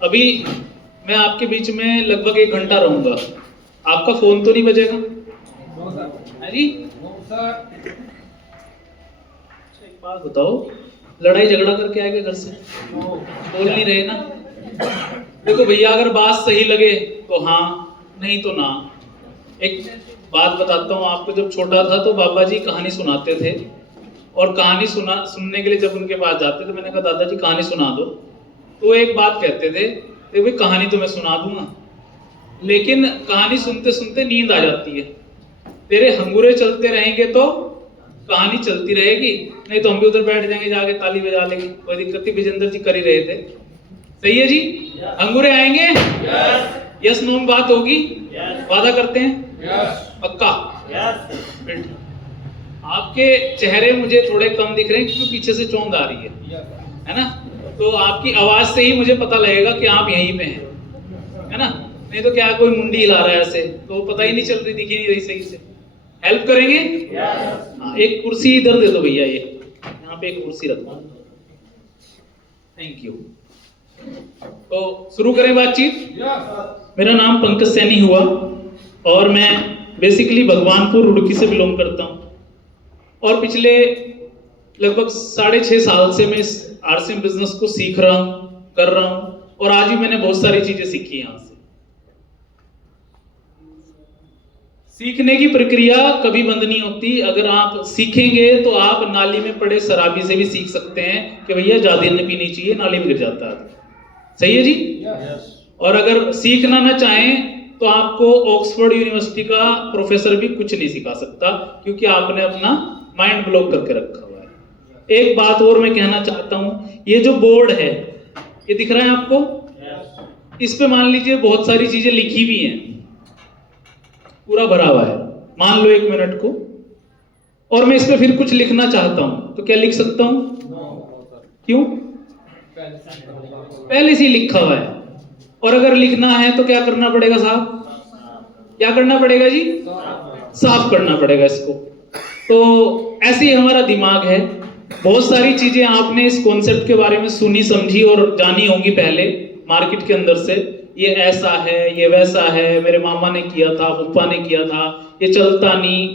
अभी मैं आपके बीच में लगभग 1 घंटा रहूंगा, आपका फोन तो नहीं बजेगा? है जी? एक बात बताओ, लड़ाई झगड़ा करके आएगा घर से? बोल नहीं रहे ना? देखो भैया, अगर बात सही लगे तो हाँ, नहीं तो ना। एक बात बताता हूँ आपको, जब छोटा था तो बाबा जी कहानी सुनाते थे, और कहानी सुनने के लिए जब उनके पास जाते थे, मैंने कहा दादाजी कहानी सुना दो, तो वो एक बात कहते थे, देखो भाई कहानी तो मैं सुना दूंगा, लेकिन कहानी सुनते सुनते नींद आ जाती है। तेरे हंगुरे चलते रहेंगे तो कहानी चलती रहेगी, नहीं तो हम भी उधर बैठ जाएंगे, जाके ताली बजा लेंगे, कोई दिक्कत नहीं। विजेंद्र जी कर ही रहे थे। सही है जी? अंगूरे आएंगे? यस नो में बात होगी? वादा करते हैं? पक्का? आपके चेहरे मुझे थोड़े कम दिख रहे हैं क्योंकि पीछे से चौंध आ रही है ना? तो आपकी आवाज से ही मुझे पता लगेगा कि आप यहीं पे हैं, है ना? नहीं तो क्या कोई मुंडी हिला रहा है ऐसे, तो पता ही नहीं चल रही, दिखी नहीं रही सही से। हेल्प करेंगे? हाँ, एक कुर्सी इधर दे दो भैया, ये यहाँ पे एक कुर्सी रखो। Thank you. तो शुरू करें बातचीत। मेरा नाम पंकज सैनी हुआ और मैं बेसिकली भगवानपुर रुड़की से बिलोंग करता हूँ, और पिछले लगभग 6.5 साल से मैं इस आरसीएम बिजनेस को सीख रहा हूँ, कर रहा हूँ, और आज भी मैंने बहुत सारी चीजें सीखी यहाँ से। सीखने की प्रक्रिया कभी बंद नहीं होती। अगर आप सीखेंगे तो आप नाली में पड़े शराबी से भी सीख सकते हैं कि भैया ज्यादा नहीं पीनी चाहिए, नाली में गिर जाता है। सही है जी? और अगर सीखना ना चाहें तो आपको ऑक्सफोर्ड यूनिवर्सिटी का प्रोफेसर भी कुछ नहीं सिखा सकता, क्योंकि आपने अपना माइंड ब्लॉक करके रखा हुआ है। एक बात और मैं कहना चाहता हूं, ये जो बोर्ड है, ये दिख रहा है आपको? इस पे मान लीजिए बहुत सारी चीजें लिखी हुई हैं, पूरा भरा हुआ है, मान लो 1 मिनट को, और मैं इस पे फिर कुछ लिखना चाहता हूं, तो क्या लिख सकता हूं? क्यों? पहले से ही लिखा हुआ है। और अगर लिखना है तो क्या करना पड़ेगा साहब? क्या करना पड़ेगा जी? साफ करना पड़ेगा इसको। तो ऐसे ही हमारा दिमाग है। बहुत सारी चीजें आपने इस कॉन्सेप्ट के बारे में सुनी, समझी और जानी होंगी पहले मार्केट के अंदर से। ये ऐसा है, ये वैसा है, मेरे मामा ने किया था, फूफा ने किया था, ये चलता नहीं,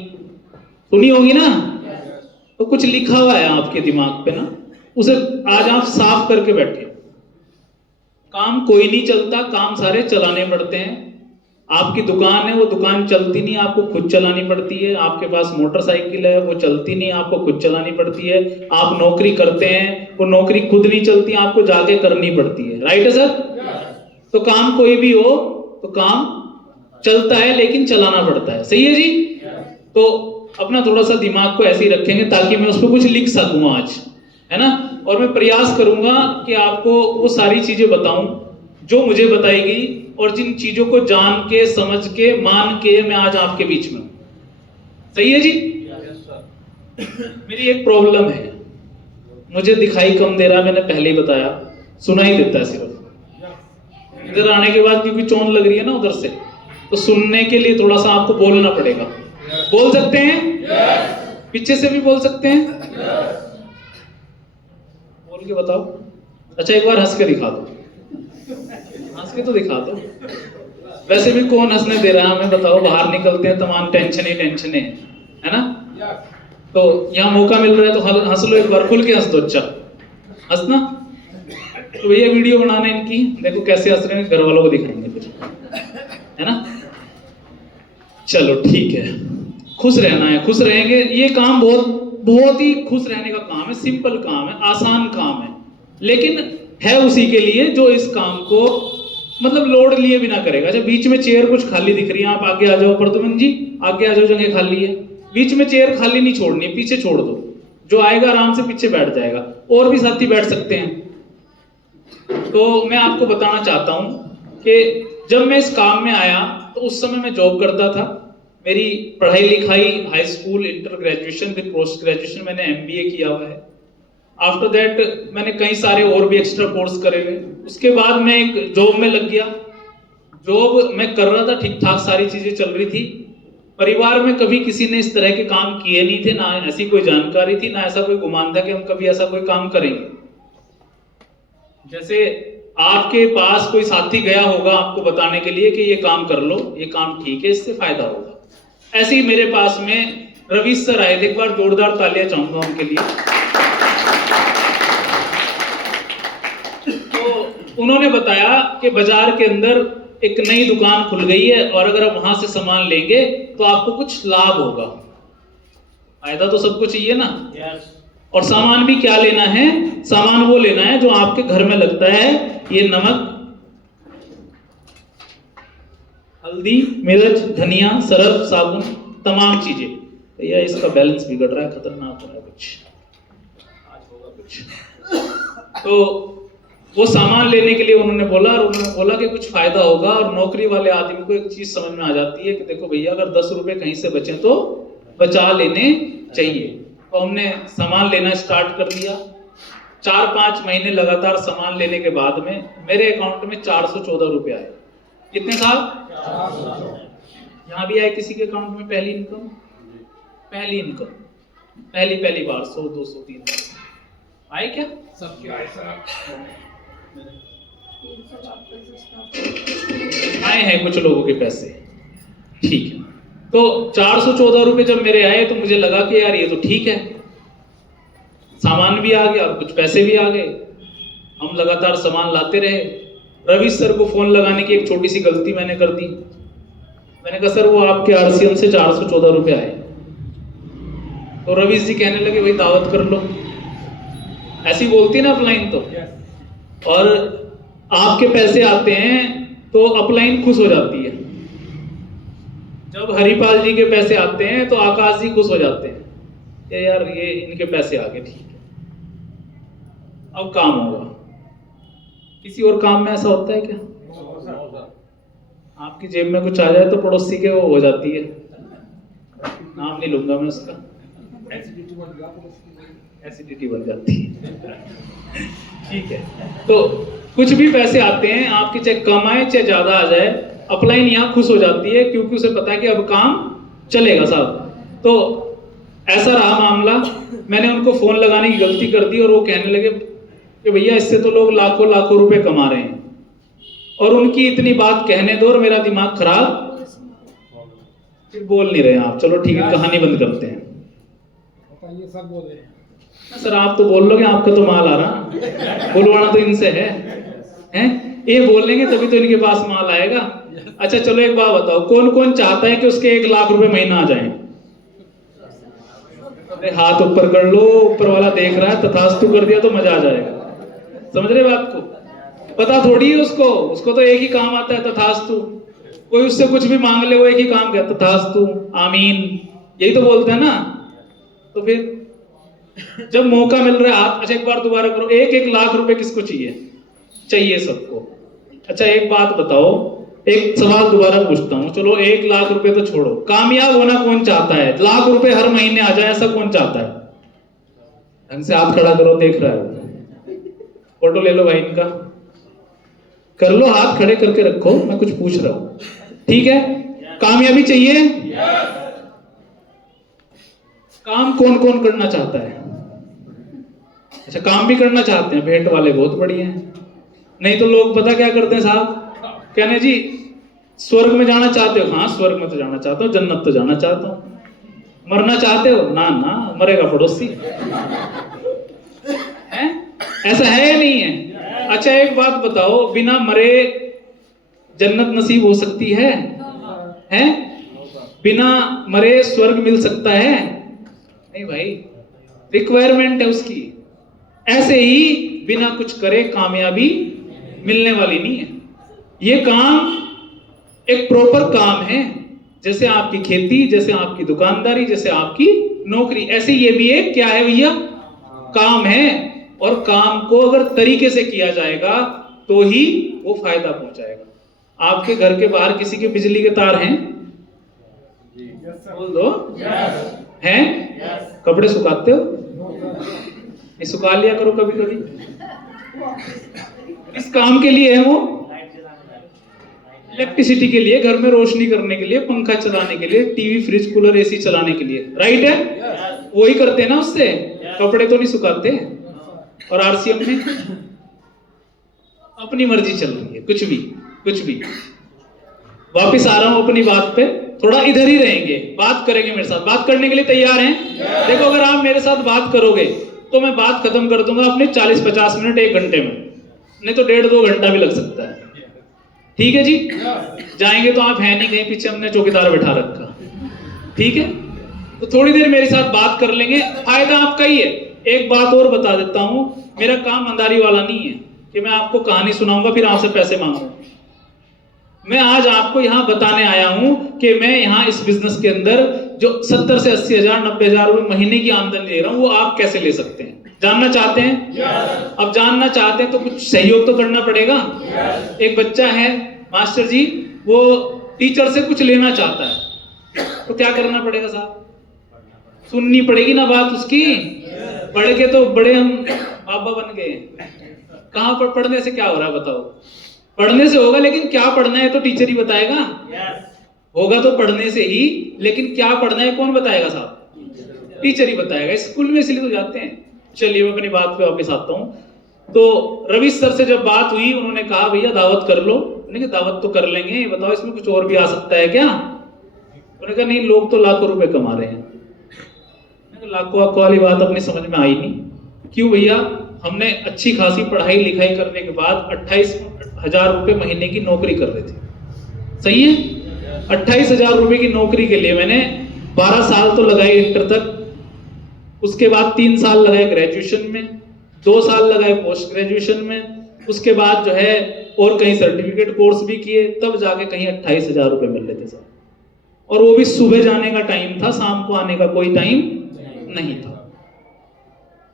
सुनी होगी ना? तो कुछ लिखा हुआ है आपके दिमाग पे ना, उसे आज आप साफ करके बैठे। काम कोई नहीं चलता, काम सारे चलाने पड़ते हैं। आपकी दुकान है, वो दुकान चलती नहीं, आपको खुद चलानी पड़ती है। आपके पास मोटरसाइकिल है, वो चलती नहीं, आपको खुद चलानी पड़ती है। आप नौकरी करते हैं, वो नौकरी खुद नहीं चलती, आपको जाके करनी पड़ती है। राइट है सर? तो काम कोई भी हो तो काम चलता है, लेकिन चलाना पड़ता है। सही है जी? तो अपना थोड़ा सा दिमाग को ऐसे ही रखेंगे ताकि मैं उस पर कुछ लिख सकूं आज, है ना? और मैं प्रयास करूंगा कि आपको वो सारी चीजें बताऊं जो मुझे बताई गई, और जिन चीजों को जान के, समझ के, मान के मैं आज आपके बीच में हूं। सही है जी? मेरी एक प्रॉब्लम है, मुझे दिखाई कम दे रहा है, मैंने पहले ही बताया, सुनाई देता है सिर्फ। इधर आने के बाद क्योंकि चोन लग रही है ना उधर से, तो सुनने के लिए थोड़ा सा आपको बोलना पड़ेगा। बोल सकते हैं? पीछे से भी बोल सकते हैं? बोल के बताओ। अच्छा, एक बार हंस के दिखा दो, हंस के तो दिखा दो। वैसे भी कौन हंसने दे रहा है हमें, बताओ? बाहर निकलते हैं तमाम टेंशन है ना? तो यहाँ मौका मिल रहा है तो हंस लो, एक बार खुल के हंस दो। अच्छा, हंसना। तो भैया वीडियो बनाना इनकी, देखो कैसे हंस रहे हैं, घर वालों को दिखाएंगे फिर, है ना? चलो ठीक है, खुश रहना है, खुश रहेंगे। ये काम बहुत ही खुश रहने का काम है, सिंपल काम है, आसान काम है, लेकिन है उसी के लिए जो इस काम को मतलब लोड लिए बिना करेगा। अच्छा, बीच में चेयर कुछ खाली दिख रही है, आप आगे आ जाओ। प्रदुमन जी आगे आ जाओ, जगह खाली है। बीच में चेयर खाली नहीं छोड़नी, पीछे छोड़ दो, जो आएगा आराम से पीछे बैठ जाएगा, और भी साथी बैठ सकते हैं। तो मैं आपको बताना चाहता हूं कि जब मैं इस काम में आया तो उस समय मैं जॉब करता था। मेरी पढ़ाई लिखाई हाई स्कूल, इंटर ग्रेजुएशन, फिर पोस्ट ग्रेजुएशन मैंने एमबीए किया हुआ है। आफ्टर दैट मैंने कई सारे और भी एक्स्ट्रा कोर्स करे हुए। उसके बाद मैं एक जॉब में लग गया। जॉब मैं कर रहा था, ठीक ठाक सारी चीजें चल रही थी। परिवार में कभी किसी ने इस तरह के काम किए नहीं थे, ना ऐसी कोई जानकारी थी, ना ऐसा कोई गुमान था कि हम कभी ऐसा कोई काम करेंगे। जैसे आपके पास कोई साथी गया होगा आपको बताने के लिए कि ये काम कर लो, ये काम ठीक है, इससे फायदा होगा। ऐसे ही मेरे पास में रवि सर आए थे, एक बार जोरदार तालियां चाहूंगा उनके लिए। तो उन्होंने बताया कि बाजार के अंदर एक नई दुकान खुल गई है और अगर आप वहां से सामान लेंगे तो आपको कुछ लाभ होगा। फायदा तो सबको चाहिए ना। और सामान भी क्या लेना है? सामान वो लेना है जो आपके घर में लगता है। ये नमक, हल्दी, मिर्च, धनिया, सरफ, साबुन, तमाम चीजें। भैया इसका बैलेंस बिगड़ रहा है, खतरनाक हो रहा है कुछ, आज होगा कुछ। तो वो सामान लेने के लिए उन्होंने बोला, और उन्होंने बोला कि कुछ फायदा होगा। और नौकरी वाले आदमी को एक चीज समझ में आ जाती है कि देखो भैया, अगर 10 रुपए कहीं से बचे तो बचा लेने चाहिए। तो हमने सामान लेना स्टार्ट कर दिया। 4-5 महीने लगातार सामान लेने के बाद में मेरे अकाउंट में 414 रुपए आए। कितने साहब? 414। यहाँ भी आए किसी के अकाउंट में पहली इनकम? पहली इनकम, पहली बार 100, 200, 300 आए क्या? सबके आए सर। आए हैं कुछ लोगों के पैसे, ठीक है। तो 414 रुपए जब मेरे आए तो मुझे लगा कि यार ये तो ठीक है, सामान भी आ गया और कुछ पैसे भी आ गए। हम लगातार सामान लाते रहे। रवि सर को फोन लगाने की एक छोटी सी गलती मैंने कर दी। मैंने कहा सर वो आपके आरसीएम से 414 रुपए आए। तो रवि जी कहने लगे भाई दावत कर लो, ऐसी बोलती है ना अपलाइन। तो और आपके पैसे आते हैं तो अपलाइन खुश हो जाती है। जब हरिपाल जी के पैसे आते हैं तो आकाश जी खुश हो जाते हैं कि यार ये इनके पैसे आ गए, ठीक है, अब काम होगा। किसी और काम में ऐसा होता है क्या? आपकी जेब में कुछ आ जाए तो पड़ोसी के वो हो जाती है, नाम नहीं लूंगा मैं उसका, एसिडिटी बन जाती है। ठीक है, तो कुछ भी पैसे आते हैं आपके, चाहे कम आए चाहे ज्यादा आ जाए, अपलाइन यहाँ खुश हो जाती है क्योंकि उसे पता है कि अब काम चलेगा साहब। तो ऐसा रहा मामला। मैंने उनको फोन लगाने की गलती कर दी और वो कहने लगे कि भैया इससे तो लोग लाखों लाखों रुपए कमा रहे हैं। और उनकी इतनी बात कहने दो और मेरा दिमाग खराब, फिर बोल नहीं रहे आप, चलो ठीक है कहानी बंद करते हैं। बताइए सर, बोल रहे हैं सर आप तो बोल लोगे, आपका तो माल आ रहा, बुलवाना तो इनसे है, हैं? ये बोल लेंगे तभी तो इनके पास माल आएगा। अच्छा चलो एक बात बताओ, कौन कौन चाहता है कि उसके 1 लाख रुपए महीना आ जाए? अरे हाथ ऊपर कर लो, ऊपर वाला देख रहा है, तथास्तु कर दिया तो मजा आ जाएगा। समझ रहे बात को? पता थोड़ी है उसको तो एक ही काम आता है, तथास्तु। कोई उससे कुछ भी मांग ले वो एक ही काम कहता, तथास्तु, आमीन, यही तो बोलते हैं ना। तो फिर जब मौका मिल रहा है हाथ, अच्छा एक बार दोबारा करो, 1-1 लाख रुपए किसको चाहिए? चाहिए सबको। अच्छा एक बात बताओ, एक सवाल दोबारा पूछता हूँ, चलो 1 लाख रुपए तो छोड़ो, कामयाब होना कौन चाहता है? लाख रुपए हर महीने आ जाए ऐसा कौन चाहता है? ढंग से हाथ खड़ा करो, देख रहा है, फोटो ले लो भाई इनका, कर लो, हाथ खड़े करके रखो, मैं कुछ पूछ रहा हूं, ठीक है? कामयाबी चाहिए? काम कौन कौन करना चाहता है? अच्छा काम भी करना चाहते हैं, भेंट वाले बहुत बढ़िया हैं। नहीं तो लोग पता क्या करते हैं साहब, कहने जी स्वर्ग में जाना चाहते हो? हाँ स्वर्ग में तो जाना चाहता हूँ, जन्नत तो जाना चाहता हूँ। मरना चाहते हो? ना ना, मरेगा पड़ोसी। हैं? ऐसा है या नहीं है? अच्छा एक बात बताओ, बिना मरे जन्नत नसीब हो सकती है? हैं? बिना मरे स्वर्ग मिल सकता है? नहीं भाई, रिक्वायरमेंट है उसकी। ऐसे ही बिना कुछ करे कामयाबी मिलने वाली नहीं है। ये काम एक प्रॉपर काम है, जैसे आपकी खेती, जैसे आपकी दुकानदारी, जैसे आपकी नौकरी, ऐसे ये भी एक क्या है भैया? काम है। और काम को अगर तरीके से किया जाएगा तो ही वो फायदा पहुंचाएगा। आपके घर के बाहर किसी के बिजली के तार हैं? बोल दो। हैं? कपड़े सुखाते हो? ये सुखा लिया करो कभी कभी। इस काम के लिए है वो, इलेक्ट्रिसिटी के लिए, घर में रोशनी करने के लिए, पंखा चलाने के लिए, टीवी फ्रिज कूलर एसी चलाने के लिए, राइट है? वही करते हैं ना उससे, कपड़े तो नहीं सुखाते। और आरसीएम में अपनी मर्जी चल रही है, कुछ भी। वापिस आ रहा हूं अपनी बात पे, थोड़ा इधर ही रहेंगे, बात करेंगे मेरे साथ। बात करने के लिए तैयार हैं? देखो, अगर आप मेरे साथ बात करोगे तो मैं बात खत्म कर दूंगा अपने 40-50 मिनट 1 घंटे में, नहीं तो 1.5-2 घंटा भी लग सकता है। ठीक है जी? जाएंगे तो आप है नहीं, कहीं पीछे हमने चौकीदार बैठा रखा। ठीक है, तो थोड़ी देर मेरे साथ बात कर लेंगे, फायदा आपका ही है। एक बात और बता देता हूं, मेरा काम ईमानदारी वाला नहीं है कि मैं आपको कहानी सुनाऊंगा फिर आपसे पैसे मांगूंगा। मैं आज आपको यहां बताने आया हूं कि मैं यहां इस बिजनेस के अंदर जो 70 से 80 हजार 90 हजार रुपए महीने की आमदनी ले रहा हूं, वो आप कैसे ले सकते हैं? जानना चाहते हैं? अब जानना चाहते हैं तो कुछ सहयोग तो करना पड़ेगा। एक बच्चा है मास्टर जी, वो टीचर से कुछ लेना चाहता है, तो क्या करना पड़ेगा साहब? सुननी पड़ेगी ना बात उसकी। पढ़ के तो बड़े हम बाबा बन गए, कहां पर पढ़ने से क्या हो रहा है बताओ? पढ़ने से होगा, लेकिन क्या पढ़ना है तो टीचर ही बताएगा। होगा तो पढ़ने से ही, लेकिन क्या पढ़ना है कौन बताएगा साहब? टीचर ही बताएगा। स्कूल में इसलिए तो जाते हैं। चलिए मैं अपनी बात पे वापस आता हूं। तो रवि सर से जब बात हुई, उन्होंने कहा भैया दावत कर लो। मैंने कहा दावत तो कर लेंगे, बताओ इसमें कुछ और भी आ सकता है क्या? उन्होंने कहा नहीं, लोग तो लाखों रुपए कमा रहे हैं। लाखों वाली बात अपनी समझ में आई नहीं। क्यों भैया? हमने अच्छी खासी पढ़ाई लिखाई करने के बाद 28,000 रुपए महीने की नौकरी कर रहे थे। सही है? 28,000 रुपए की नौकरी के लिए मैंने 12 साल तो लगाए इंटर तक, उसके बाद 3 साल लगाए ग्रेजुएशन में, 2 साल लगाए पोस्ट ग्रेजुएशन में, उसके बाद जो है और कहीं सर्टिफिकेट कोर्स भी किए, तब जाके कहीं 28,000 रुपए मिल रहे थे सर। और वो भी सुबह जाने का टाइम था, शाम को आने का कोई टाइम नहीं था।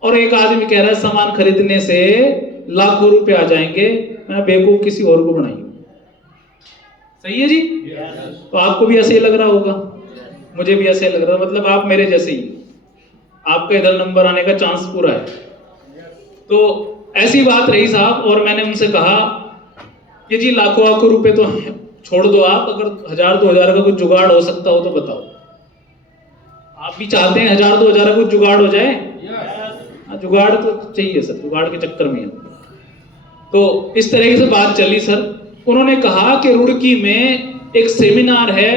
और एक आदमी कह रहा है सामान खरीदने से लाखों रुपए आ जाएंगे, मैं बेवकूफ किसी और को बनाई। सही है जी? तो आपको भी ऐसे ही लग रहा होगा, मुझे भी ऐसे ही लग रहा है, मतलब आप मेरे जैसे ही, आपका इधर नंबर आने का चांस पूरा है। तो ऐसी बात रही साहब, और मैंने उनसे कहा कि जी लाखों रुपए तो छोड़ दो आप, अगर 1,000-2,000 का कुछ जुगाड़ हो सकता हो तो बताओ। आप भी चाहते हैं 1,000-2,000 का कुछ जुगाड़ हो जाए? जुगाड़ तो चाहिए सर, जुगाड़ के चक्कर में है। तो इस तरीके से बात चली सर। उन्होंने कहा कि रुड़की में एक सेमिनार है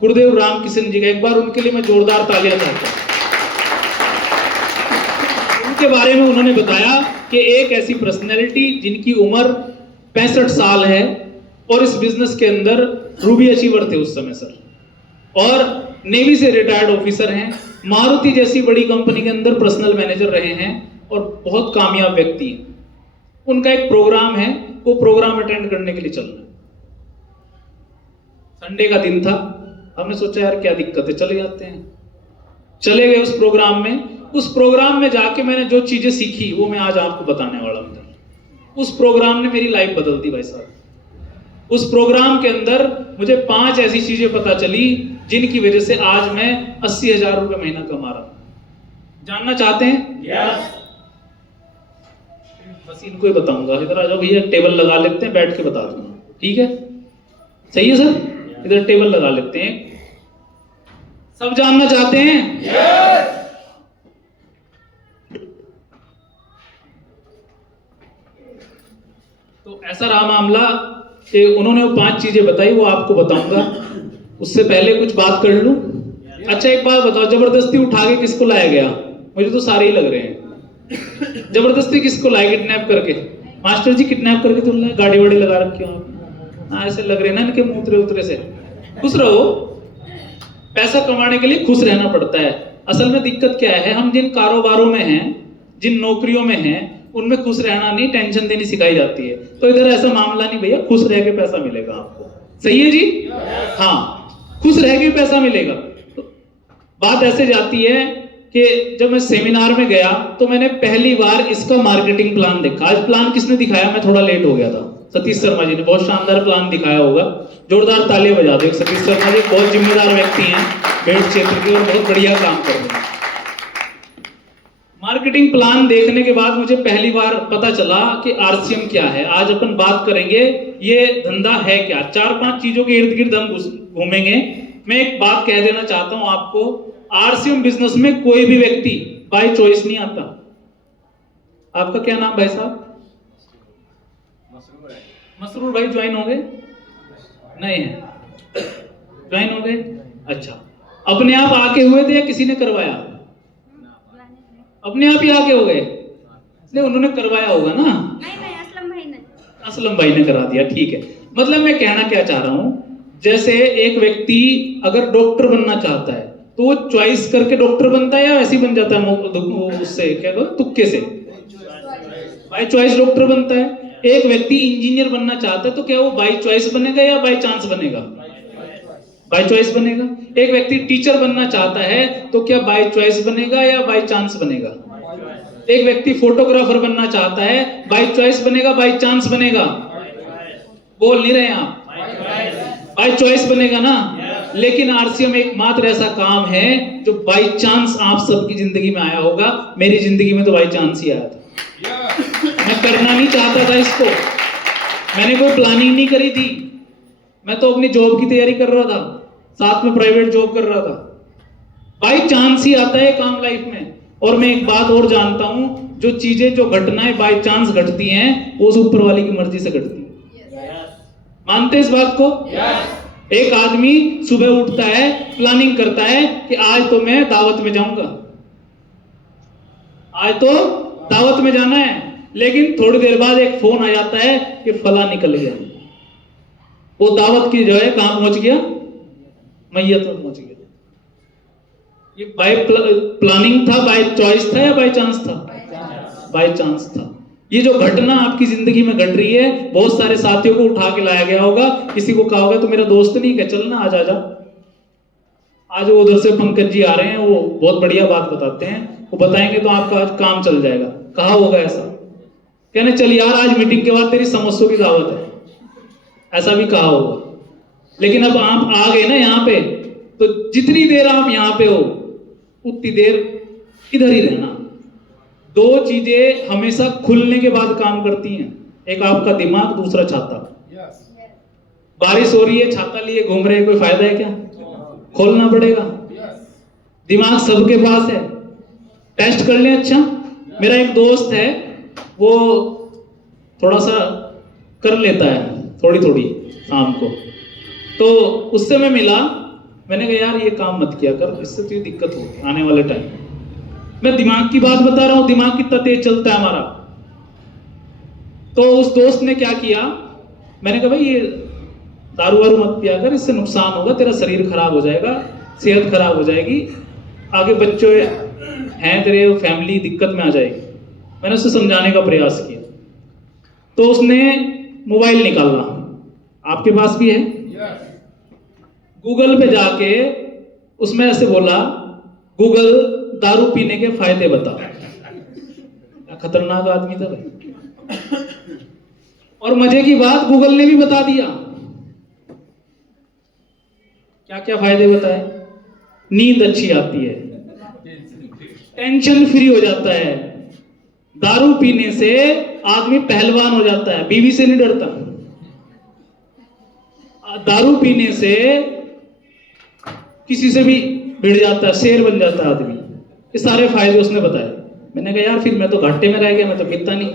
गुरुदेव रामकिशन जी का, एक बार उनके लिए मैं जोरदार तालियां चाहता हूं। उनके बारे में उन्होंने बताया कि एक ऐसी पर्सनैलिटी जिनकी उम्र 65 साल है और इस बिजनेस के अंदर रूबी अचीवर थे उस समय सर, और नेवी से रिटायर्ड ऑफिसर हैं, मारुति जैसी बड़ी कंपनी के अंदर पर्सनल मैनेजर रहे हैं और बहुत कामयाब व्यक्ति हैं। उनका एक प्रोग्राम है, वो प्रोग्राम अटेंड करने के लिए चलना है। संडे का दिन था, हमने सोचा यार क्या दिक्कत है, चले जाते हैं। चले गए उस प्रोग्राम में। उस प्रोग्राम में जाके मैंने जो चीजें सीखी वो मैं आज आपको बताने वाला हूं। उस प्रोग्राम ने मेरी लाइफ बदल दी भाई साहब। उस प्रोग्राम के अंदर मुझे 5 ऐसी चीजें पता चली जिनकी वजह से आज मैं 80,000 रुपए महीना कमा रहा हूं। जानना चाहते हैं? बस इनको ही बताऊंगा। इधर आ जाओ भैया, टेबल लगा लेते हैं, बैठ के बता दूंगा। ठीक है? सही है सर? इधर टेबल लगा लेते हैं। सब जानना चाहते हैं? तो ऐसा रहा मामला कि उन्होंने वो 5 चीजें बताई, वो आपको बताऊंगा। उससे पहले कुछ बात कर लूं। अच्छा एक बात बताओ, जबरदस्ती उठा के किसको लाया गया? मुझे तो सारे ही लग रहे हैं। जबरदस्ती किसको लाया? किडनैप करके? मास्टर जी किडनैप करके तो लाए, गाड़ी वाड़ी लगा रखी हो आप। हाँ ऐसे लग रहे ना इनके मुंह उतरे से। खुश रहो, पैसा कमाने के लिए खुश रहना पड़ता है। असल में दिक्कत क्या है, हम जिन कारोबारों में हैं, जिन नौकरियों में हैं, उनमें खुश रहना नहीं, टेंशन देनी सिखाई जाती है। तो इधर ऐसा मामला नहीं भैया, खुश रह के पैसा मिलेगा आपको। सही है जी? हाँ, खुश रह के पैसा मिलेगा। तो बात ऐसे जाती है कि जब मैं सेमिनार में गया तो मैंने पहली बार इसका मार्केटिंग प्लान देखा। आज प्लान किसने दिखाया? मैं थोड़ा लेट हो गया था। सतीश शर्मा जी ने बहुत शानदार प्लान दिखाया होगा। जोरदार तालियां बजा दो। सतीश शर्मा जी बहुत जिम्मेदार व्यक्ति हैं बेड क्षेत्र के और बहुत बढ़िया काम कर रहे हैं। मार्केटिंग प्लान देखने के बाद मुझे पहली बार पता चला कि आरसीएम क्या है। आज अपन बात करेंगे ये धंधा है क्या। 4-5 चीजों के इर्द गिर्द हम घूमेंगे। मैं एक बात कह देना चाहता हूं आपको, आरसीएम बिजनेस में कोई भी व्यक्ति बाय चॉइस नहीं आता। आपका क्या नाम भाई साहब? मसरूर भाई ज्वाइन हो गए? नहीं है। ज्वाइन हो गए? अच्छा। अपने आप आके हुए थे या किसी ने करवाया? अपने आप ही आके हो गए? नहीं, उन्होंने करवाया होगा ना? नहीं असलम भाई ने करा दिया, ठीक है। मतलब मैं कहना क्या चाह रहा हूं, जैसे एक व्यक्ति अगर डॉक्टर बनना चाहता है तो वो चॉइस करके डॉक्टर बनता है या ऐसे ही बन जाता है उससे क्या कहते हैं, तुक्के से? बाय चॉइस डॉक्टर बनता है। एक व्यक्ति इंजीनियर बनना चाहता है तो क्या वो बाय चॉइस बनेगा या बाय चांस बनेगा? बाय चॉइस बनेगा। एक व्यक्ति टीचर बनना चाहता है तो क्या बाय चॉइस बनेगा या बाय चांस बनेगा? एक व्यक्ति फोटोग्राफर बनना चाहता है, बाय चॉइस बनेगा बाय चांस बनेगा? बोल नहीं रहे आप? बाय चॉइस बनेगा ना। लेकिन आरसीएम एकमात्र ऐसा काम है जो बाय चांस आप सबकी जिंदगी में आया होगा। मेरी जिंदगी में तो बाय चांस ही आया था। मैं करना नहीं चाहता था इसको, मैंने कोई प्लानिंग नहीं करी थी। मैं तो अपनी जॉब की तैयारी कर रहा था, साथ में प्राइवेट जॉब कर रहा था। बाय चांस ही आता है काम लाइफ में। और मैं एक बात और जानता हूं, जो चीजें जो घटनाएं बाय चांस घटती हैं वो उस ऊपर वाले की मर्जी से घटती है। मानते इस बात को? एक आदमी सुबह उठता है, प्लानिंग करता है कि आज तो मैं दावत में जाऊंगा, आज तो दावत में जाना है। लेकिन थोड़ी देर बाद एक फोन आ जाता है कि फला निकल गया। वो दावत की जो है कहां पहुंच गया? मैयत में पहुंच गया। ये बाय प्लानिंग था, बाय चॉइस था या बाय चांस था? बाय चांस था। ये जो घटना आपकी जिंदगी में घट रही है, बहुत सारे साथियों को उठा के लाया गया होगा। किसी को कहा होगा तो मेरा दोस्त नहीं है, चल ना आज आजा। आज वो उधर से पंकज जी आ रहे हैं, वो बहुत बढ़िया बात बताते हैं, वो बताएंगे तो आपका आज काम चल जाएगा। कहा होगा ऐसा? कहने चल यार आज मीटिंग के बाद तेरी समोसों की दावत है, ऐसा भी कहा होगा। लेकिन अब आप आ गए ना यहाँ पे, तो जितनी देर आप यहाँ पे हो उतनी देर इधर ही रहना। दो चीजें हमेशा खुलने के बाद काम करती हैं, एक आपका दिमाग, दूसरा छाता। बारिश हो रही है, छाता लिए घूम रहे हैं, कोई फायदा है क्या? खोलना पड़ेगा। दिमाग सबके पास है, टेस्ट कर लें। अच्छा, मेरा एक दोस्त है, वो थोड़ा सा कर लेता है थोड़ी थोड़ी शाम को, तो उससे मैं मिला, मैंने कहा यार ये काम मत किया कर, इससे तुझे दिक्कत होगी आने वाले टाइम। मैं दिमाग की बात बता रहा हूं, दिमाग कितना तेज चलता है हमारा। तो उस दोस्त ने क्या किया, मैंने कहा भाई ये दारू वारू मत पिया कर, इससे नुकसान होगा, तेरा शरीर खराब हो जाएगा, सेहत खराब हो जाएगी, आगे बच्चे हैं तेरे, फैमिली दिक्कत में आ जाएगी। मैंने उससे समझाने का प्रयास किया, तो उसने मोबाइल निकाला, आपके पास भी है, गूगल पे जाके उसमें ऐसे बोला, गूगल दारू पीने के फायदे बता। खतरनाक आदमी था भाई। और मजे की बात, गूगल ने भी बता दिया। क्या क्या फायदे बताए? नींद अच्छी आती है, टेंशन फ्री हो जाता है, दारू पीने से आदमी पहलवान हो जाता है, बीवी से नहीं डरता, दारू पीने से किसी से भी भिड़ जाता है, शेर बन जाता है आदमी। ये सारे फायदे उसने बताए। मैंने कहा यार फिर मैं तो घाटे में रह गया, मैं तो पीता नहीं।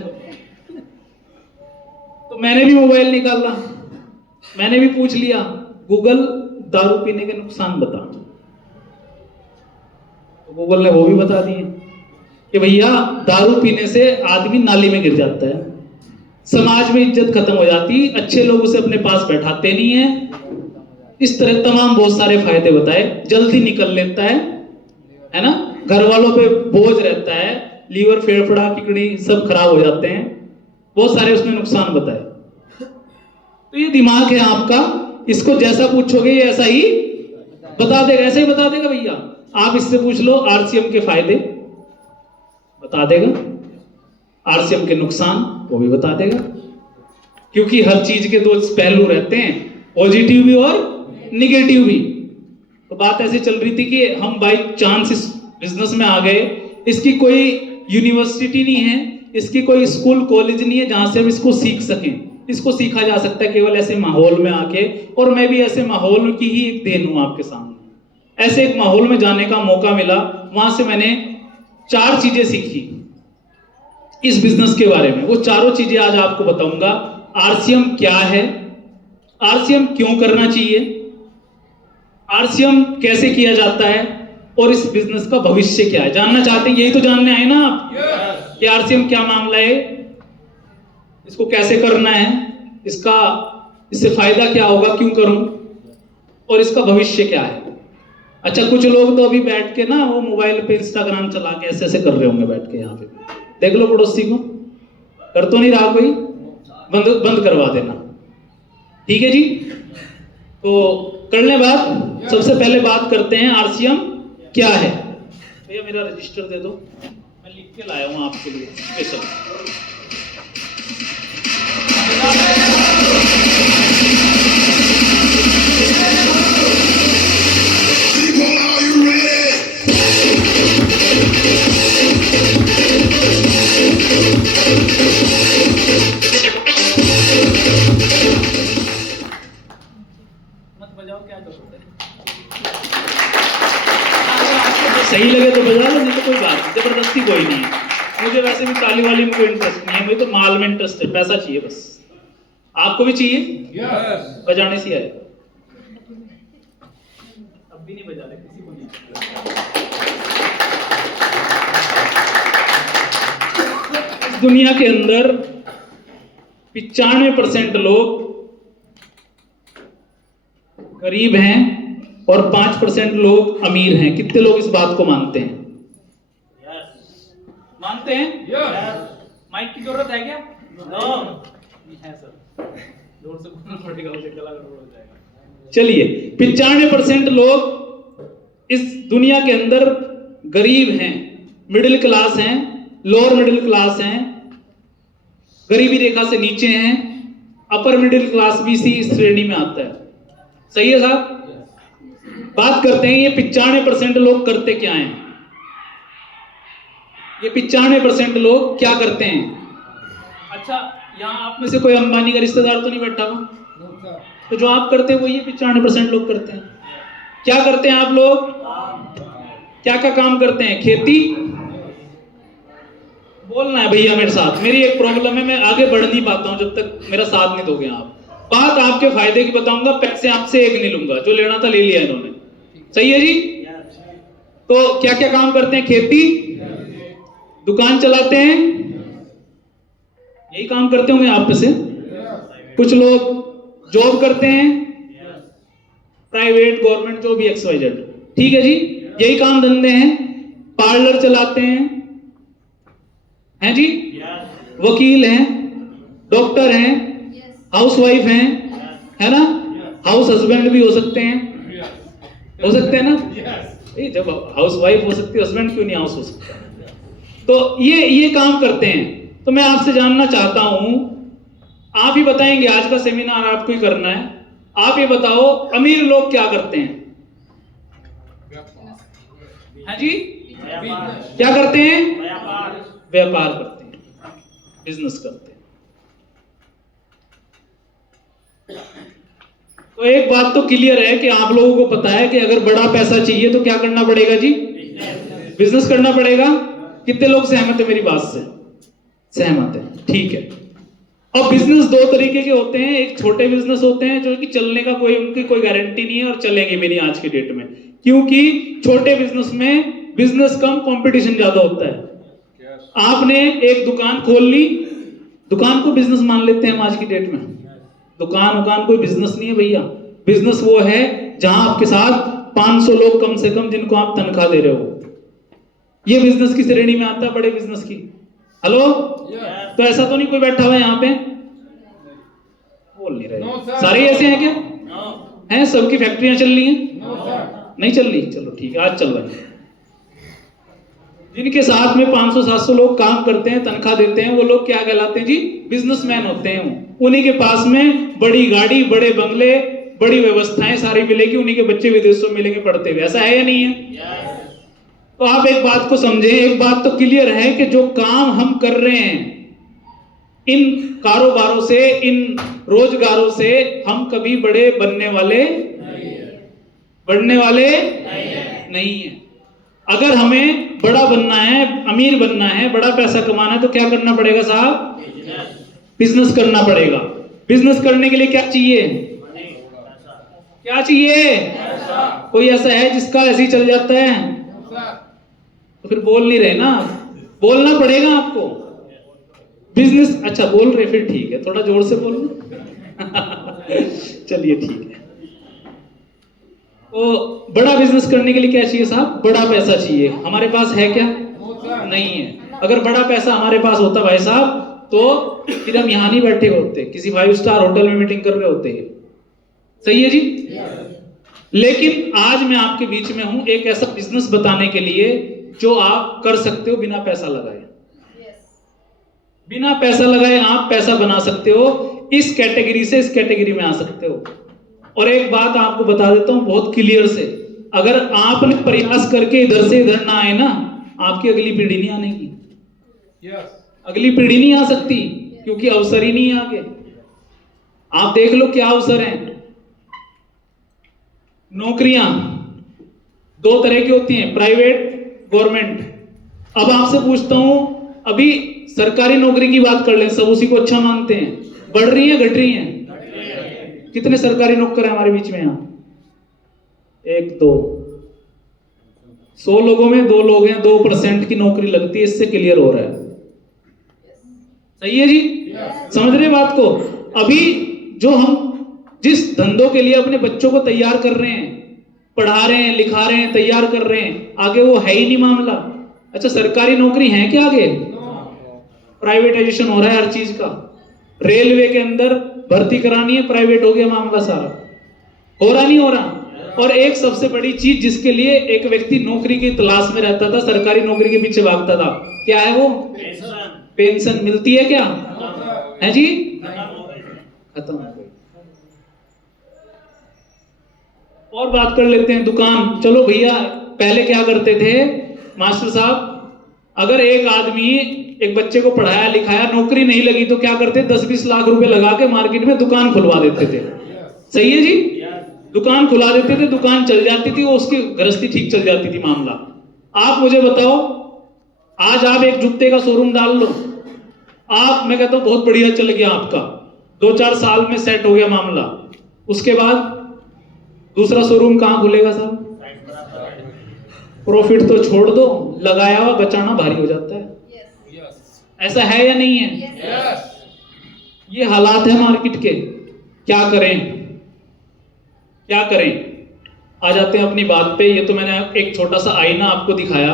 तो मैंने भी मोबाइल निकाला, मैंने भी पूछ लिया, गूगल दारू पीने के नुकसान बता। तो गूगल ने वो भी बता दिए कि भैया दारू पीने से आदमी नाली में गिर जाता है, समाज में इज्जत खत्म हो जाती, अच्छे लोग उसे अपने पास बैठाते नहीं है, इस तरह तमाम बहुत सारे फायदे बताए। जल्दी निकल लेता है ना, घर वालों पे बोझ रहता है, लीवर, फेफड़ा, किडनी सब खराब हो जाते हैं, बहुत सारे उसने नुकसान बताए। तो ये दिमाग है आपका, इसको जैसा पूछोगे ये ऐसा ही बता देगा, ऐसे ही बता देगा भैया। आप इससे पूछ लो आरसीएम के फायदे, बता देगा, आरसीएम के नुकसान वो भी बता देगा, क्योंकि हर चीज के दो पहलू रहते हैं, पॉजिटिव भी और निगेटिव भी। तो बात ऐसे चल रही थी कि हम बाय चांस इस बिजनेस में आ गए, इसकी कोई यूनिवर्सिटी नहीं है, इसकी कोई स्कूल कॉलेज नहीं है जहां से हम इसको सीख सकें। इसको सीखा जा सकता है केवल ऐसे माहौल में आके, और मैं भी ऐसे माहौल की ही एक देन हूं आपके सामने। ऐसे एक माहौल में जाने का मौका मिला, वहां से मैंने 4 चीजें सीखी इस बिजनेस के बारे में। वो चारों चीजें आज आपको बताऊंगा। आरसीएम क्या है, आरसीएम क्यों करना चाहिए, आरसीएम कैसे किया जाता है और इस बिजनेस का भविष्य क्या है, जानना चाहते हैं? यही तो जानने आए ना आप कि आरसीएम क्या मामला है, इसको कैसे करना है, इससे फायदा क्या होगा, क्यों करूं और इसका भविष्य क्या है। अच्छा, कुछ लोग तो अभी बैठ के ना वो मोबाइल पे इंस्टाग्राम चला के ऐसे ऐसे कर रहे होंगे बैठ के, यहाँ पे देख लो पड़ोसी को, कर तो नहीं रहा कोई, बंद करवा देना, ठीक है जी। तो करने बाद सबसे पहले बात करते हैं आरसीएम क्या है। भैया मेरा रजिस्टर दे दो, मैं लिख के लाया हूं आपके लिए स्पेशल। सही लगे तो बजा लो, नहीं तो कोई बात नहीं, जबरदस्ती कोई नहीं है। मुझे वैसे भी ताली वाली में कोई इंटरेस्ट नहीं है, मुझे तो माल में इंटरेस्ट है, पैसा चाहिए बस। आपको भी चाहिए? yes. बजाने से आए, अब भी नहीं बजा रहे, किसी को नहीं। इस दुनिया के अंदर 95% लोग गरीब हैं और 5% लोग अमीर हैं। कितने लोग इस बात को मानते हैं? yes. मानते हैं? yes. माइक की जरूरत है क्या? no. है सर, जोर से बोलना पड़ेगा, उसे गला गड़बड़ हो जाएगा। चलिए, 95% लोग इस दुनिया के अंदर गरीब हैं, मिडिल क्लास हैं, लोअर मिडिल क्लास हैं, गरीबी रेखा से नीचे हैं, अपर मिडिल क्लास भी इसी श्रेणी में आता है। सही है साहब? बात करते हैं ये 95% लोग करते क्या हैं। ये 95% लोग क्या करते हैं? अच्छा, यहाँ आप में से कोई अंबानी का रिश्तेदार तो नहीं बैठा हुआ? तो जो आप करते हैं वो ये 95% लोग करते हैं। क्या करते हैं आप लोग? क्या क्या काम करते हैं? खेती। बोलना है भैया मेरे साथ, मेरी एक प्रॉब्लम है, मैं आगे बढ़ नहीं पाता हूं जब तक मेरा साथ नहीं दोगे आप। बात आपके फायदे की बताऊंगा, पैसे आपसे एक नहीं लूंगा, जो लेना था ले लिया इन्होंने। सही है जी? तो क्या क्या काम करते हैं? खेती, दुकान चलाते हैं, यही काम करते होंगे आप में से। कुछ लोग जॉब करते हैं, प्राइवेट गवर्नमेंट जॉब, XYZ, ठीक है जी, यही काम धंधे हैं। पार्लर चलाते हैं जी, वकील हैं, डॉक्टर हैं, हाउसवाइफ हैं, है ना, हाउस हस्बैंड भी हो सकते हैं, हो सकते हैं ना। जब हाउसवाइफ हो सकती है, हस्बैंड क्यों नहीं हाउस हो सकता? तो ये काम करते हैं। तो मैं आपसे जानना चाहता हूं, आप ही बताएंगे, आज का सेमिनार आपको ही करना है, आप ये बताओ अमीर लोग क्या करते हैं? हाँ जी, क्या करते हैं? व्यापार करते हैं, बिजनेस करते हैं। तो एक बात तो क्लियर है कि आप लोगों को पता है कि अगर बड़ा पैसा चाहिए तो क्या करना पड़ेगा जी? बिजनेस करना पड़ेगा। कितने लोग सहमत है मेरी बात से? सहमत है, ठीक है। अब बिजनेस दो तरीके के होते हैं, एक छोटे बिजनेस होते हैं जो कि चलने का उनकी कोई गारंटी नहीं है और चलेंगे भी नहीं आज के डेट में, क्योंकि छोटे बिजनेस में बिजनेस कम, कंपटीशन ज्यादा होता है। आपने एक दुकान खोल ली, दुकान को बिजनेस मान लेते हैं हम आज की डेट में। दुकान कोई बिजनेस नहीं है भैया। बिजनेस वो है जहां आपके साथ 500 लोग कम से कम जिनको आप तनख्वाह दे रहे हो, ये बिजनेस की श्रेणी में आता है, बड़े बिजनेस की। हेलो, तो ऐसा तो नहीं कोई बैठा हुआ है यहाँ पे? बोल नहीं रहे, सारे ऐसे हैं क्या? हैं, सबकी फैक्ट्रियां चल रही हैं? नहीं चल रही? चलो ठीक है, आज चल रहा है। जिनके साथ में 500-700 लोग काम करते हैं, तनख्वाह देते हैं, वो लोग क्या कहलाते हैं जी? बिजनेसमैन होते हैं। उन्हीं के पास में बड़ी गाड़ी, बड़े बंगले, बड़ी व्यवस्थाएं सारी मिलेगी, उन्हीं के बच्चे विदेशों में मिलेंगे पढ़ते हुए। ऐसा है या नहीं है? तो आप एक बात को समझें, एक बात तो क्लियर है कि जो काम हम कर रहे हैं, इन कारोबारों से, इन रोजगारों से हम कभी बड़े बनने वाले नहीं है। अगर हमें बड़ा बनना है, अमीर बनना है, बड़ा पैसा कमाना है, तो क्या करना पड़ेगा साहब? बिजनेस करना पड़ेगा। बिजनेस करने के लिए क्या चाहिए? क्या चाहिए? कोई ऐसा है जिसका ऐसे ही चल जाता है? तो फिर बोल नहीं रहे ना, बोलना पड़ेगा आपको। बिजनेस, अच्छा बोल रहे, फिर ठीक है, थोड़ा जोर से बोलो। चलिए ठीक है। तो बड़ा बिजनेस करने के लिए क्या चाहिए साहब? बड़ा पैसा चाहिए। हमारे पास है क्या? नहीं है। अगर बड़ा पैसा हमारे पास होता भाई साहब, तो फिर हम यहाँ नहीं बैठे होते, किसी 5 स्टार होटल में मीटिंग कर रहे होते हैं। सही है जी? लेकिन आज मैं आपके बीच में हूं एक ऐसा बिजनेस बताने के लिए जो आप कर सकते हो बिना पैसा लगाए। बिना पैसा लगाए आप पैसा बना सकते हो। इस कैटेगरी से इस कैटेगरी में आ सकते हो। और एक बात आपको बता देता हूं बहुत क्लियर से, अगर आपने प्रयास करके इधर से इधर ना आए ना, आपकी अगली पीढ़ी नहीं आने की। अगली पीढ़ी नहीं आ सकती, क्योंकि अवसर ही नहीं है आगे। आप देख लो क्या अवसर हैं। नौकरियां 2 तरह की होती हैं, प्राइवेट, गवर्नमेंट। अब आपसे पूछता हूं, अभी सरकारी नौकरी की बात कर लें, सब उसी को अच्छा मानते हैं। बढ़ रही है, घट रही है? कितने सरकारी नौकर हैं हमारे बीच में यहां? 1 2, 100 लोगों में 2 लोग हैं। 2% की नौकरी लगती है, इससे क्लियर हो रहा है। सही है जी? समझ रहे बात को? अभी जो हम जिस धंधों के लिए अपने बच्चों को तैयार कर रहे हैं, पढ़ा रहे हैं, लिखा रहे हैं, तैयार कर रहे हैं, आगे वो है ही नहीं मामला। अच्छा, सरकारी नौकरी है क्या आगे? प्राइवेटाइजेशन हो रहा है हर चीज का। रेलवे के अंदर भर्ती करानी है, प्राइवेट हो गया मामला सारा। हो रहा नहीं हो रहा? और एक सबसे बड़ी चीज जिसके लिए एक व्यक्ति नौकरी की तलाश में रहता था, सरकारी नौकरी के पीछे भागता था, क्या है वो? पेंशन मिलती है क्या? है जी? खत्म हो गई। और बात कर लेते हैं दुकान। चलो भैया, पहले क्या करते थे मास्टर साहब, अगर एक आदमी एक बच्चे को पढ़ाया लिखाया, नौकरी नहीं लगी तो क्या करते? 10-20 लाख रुपए लगा के मार्केट में दुकान खुलवा देते थे। सही है जी? दुकान खुला देते थे, दुकान चल जाती थी, वो उसकी गृहस्थी ठीक चल जाती थी मामला। आप मुझे बताओ, आज आप एक जूते का शोरूम डाल लो, आप, मैं कहता हूं बहुत बढ़िया चल गया आपका, 2-4 साल में सेट हो गया मामला। उसके बाद दूसरा शोरूम कहां खुलेगा साहब? प्रॉफिट तो छोड़ दो, लगाया हुआ बचाना भारी हो जाता है। ऐसा है या नहीं है? ये हालात है मार्केट के। क्या करें, क्या करें? आ जाते हैं अपनी बात पे। ये तो मैंने एक छोटा सा आईना आपको दिखाया।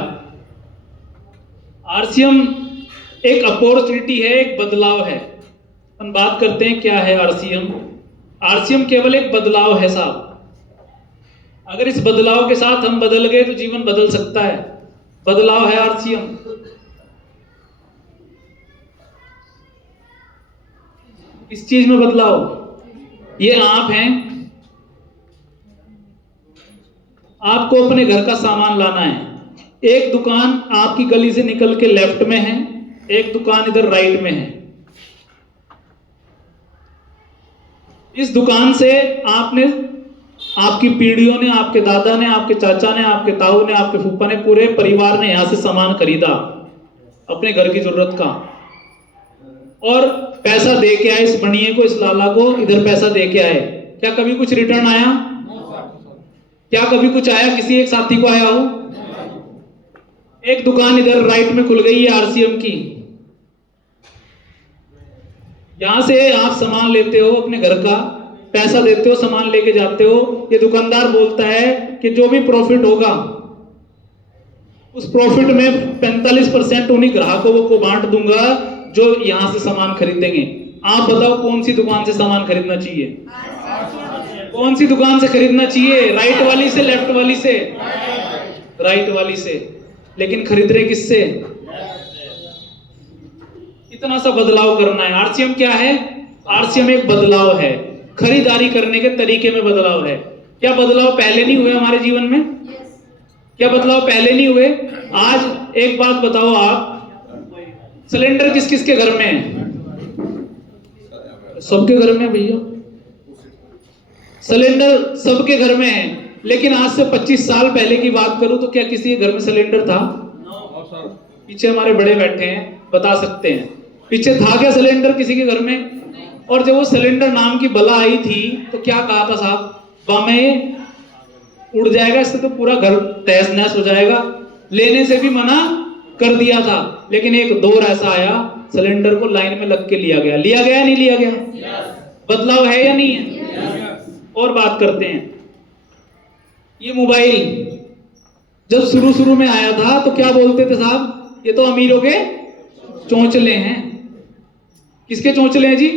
आरसीएम एक अपॉर्चुनिटी है, एक बदलाव है। हम बात करते हैं क्या है आरसीएम। आरसीएम केवल एक बदलाव है साहब। अगर इस बदलाव के साथ हम बदल गए तो जीवन बदल सकता है। बदलाव है आरसीएम। इस चीज में बदलाव, ये आप हैं, आपको अपने घर का सामान लाना है। एक दुकान आपकी गली से निकल के लेफ्ट में है, एक दुकान इधर राइट में है। इस दुकान से आपने, आपकी पीढ़ियों ने, आपके दादा ने, आपके चाचा ने, आपके ताऊ ने, आपके फूफा ने, पूरे परिवार ने यहां से सामान खरीदा अपने घर की जरूरत का, और पैसा दे के आए इस बनिए को, इस लाला को, इधर पैसा दे के आए। क्या कभी कुछ रिटर्न आया? क्या कभी कुछ आया? किसी एक साथी को आया हो? एक दुकान इधर राइट में खुल गई है आरसीएम की। यहां से आप सामान लेते हो अपने घर का, पैसा देते हो, सामान लेके जाते हो। ये दुकानदार बोलता है कि जो भी प्रॉफिट होगा उस प्रॉफिट में 45% उन्हीं ग्राहकों को बांट दूंगा जो यहां से सामान खरीदेंगे। आप बताओ कौन सी दुकान से सामान खरीदना चाहिए? कौन सी दुकान से खरीदना चाहिए? राइट वाली से, लेफ्ट वाली से? राइट वाली से। लेकिन खरीद रहे किससे? इतना सा बदलाव करना है। आरसीएम क्या है? आरसीएम एक बदलाव है, खरीदारी करने के तरीके में बदलाव है। क्या बदलाव पहले नहीं हुए हमारे जीवन में? क्या बदलाव पहले नहीं हुए? आज एक बात बताओ आप, सिलेंडर किस किस के घर में है? सबके घर में भैया, सिलेंडर सबके घर में है। लेकिन आज से 25 साल पहले की बात करूं तो क्या किसी के घर में सिलेंडर था? पीछे हमारे बड़े बैठे हैं, बता सकते हैं। पीछे था क्या सिलेंडर किसी के घर में? और जब वो सिलेंडर नाम की बला आई थी तो क्या कहा था साहब, बमें उड़ जाएगा, इससे तो पूरा घर तहस नहस हो जाएगा, लेने से भी मना कर दिया था। लेकिन एक दौर ऐसा आया, सिलेंडर को लाइन में लग के लिया गया या नहीं लिया गया? बदलाव है या नहीं है? और बात करते हैं, ये मोबाइल जब शुरू में आया था तो क्या बोलते थे साहब, ये तो अमीरों के चोंचले हैं। किसके चोंचले हैं जी?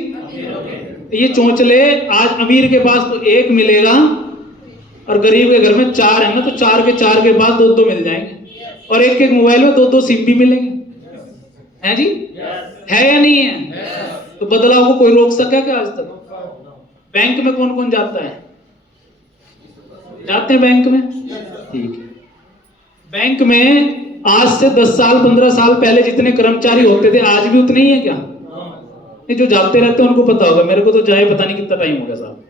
ये चोंचले आज अमीर के पास तो एक मिलेगा और गरीब के घर में 4 है ना, तो 4 के पास 2 मिल जाएंगे, और एक मोबाइल में 2 सिम भी मिलेंगे, है जी? है या नहीं है? तो बदलाव को कोई रोक सका क्या आज तक? बैंक में कौन कौन जाता है? जाते हैं बैंक में, ठीक है। बैंक में आज से 10 साल 15 साल पहले जितने कर्मचारी होते थे आज भी उतने ही है क्या? ये जो जाते रहते हैं उनको पता होगा, मेरे को तो जाए पता नहीं कितना टाइम हो गया साहब।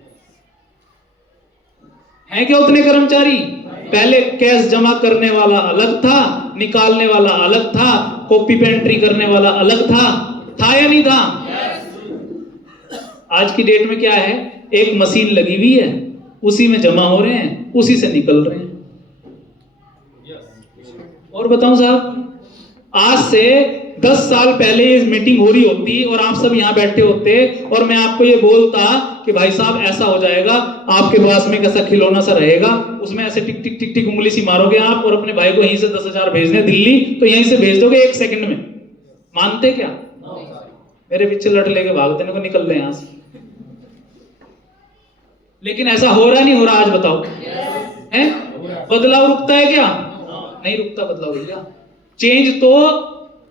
है क्या उतने कर्मचारी? पहले कैश जमा करने वाला अलग था, निकालने वाला अलग था, कॉपी पेंट्री करने वाला अलग था या नहीं था? आज की डेट में क्या है, एक मशीन लगी हुई है, उसी में जमा हो रहे हैं, उसी से निकल रहे हैं। और बताऊं साहब, आज से 10 साल पहले ये मीटिंग हो रही होती और आप सब यहाँ बैठे होते और मैं आपको ये बोलता कि भाई साहब ऐसा हो जाएगा, आपके पास में कैसा खिलौना सा रहेगा, उसमें ऐसे टिक टिक टिक टिक उंगली सी मारोगे आप और अपने भाई को यहीं से 10,000 भेजने दिल्ली, तो यहीं से भेज दोगे 1 सेकंड में। मानते क्या? मेरे पीछे लट लेके भागते को निकल रहे यहां से। लेकिन ऐसा हो रहा नहीं हो रहा? आज बताओ, है? बदलाव रुकता है क्या? नहीं रुकता बदलाव भैया। चेंज तो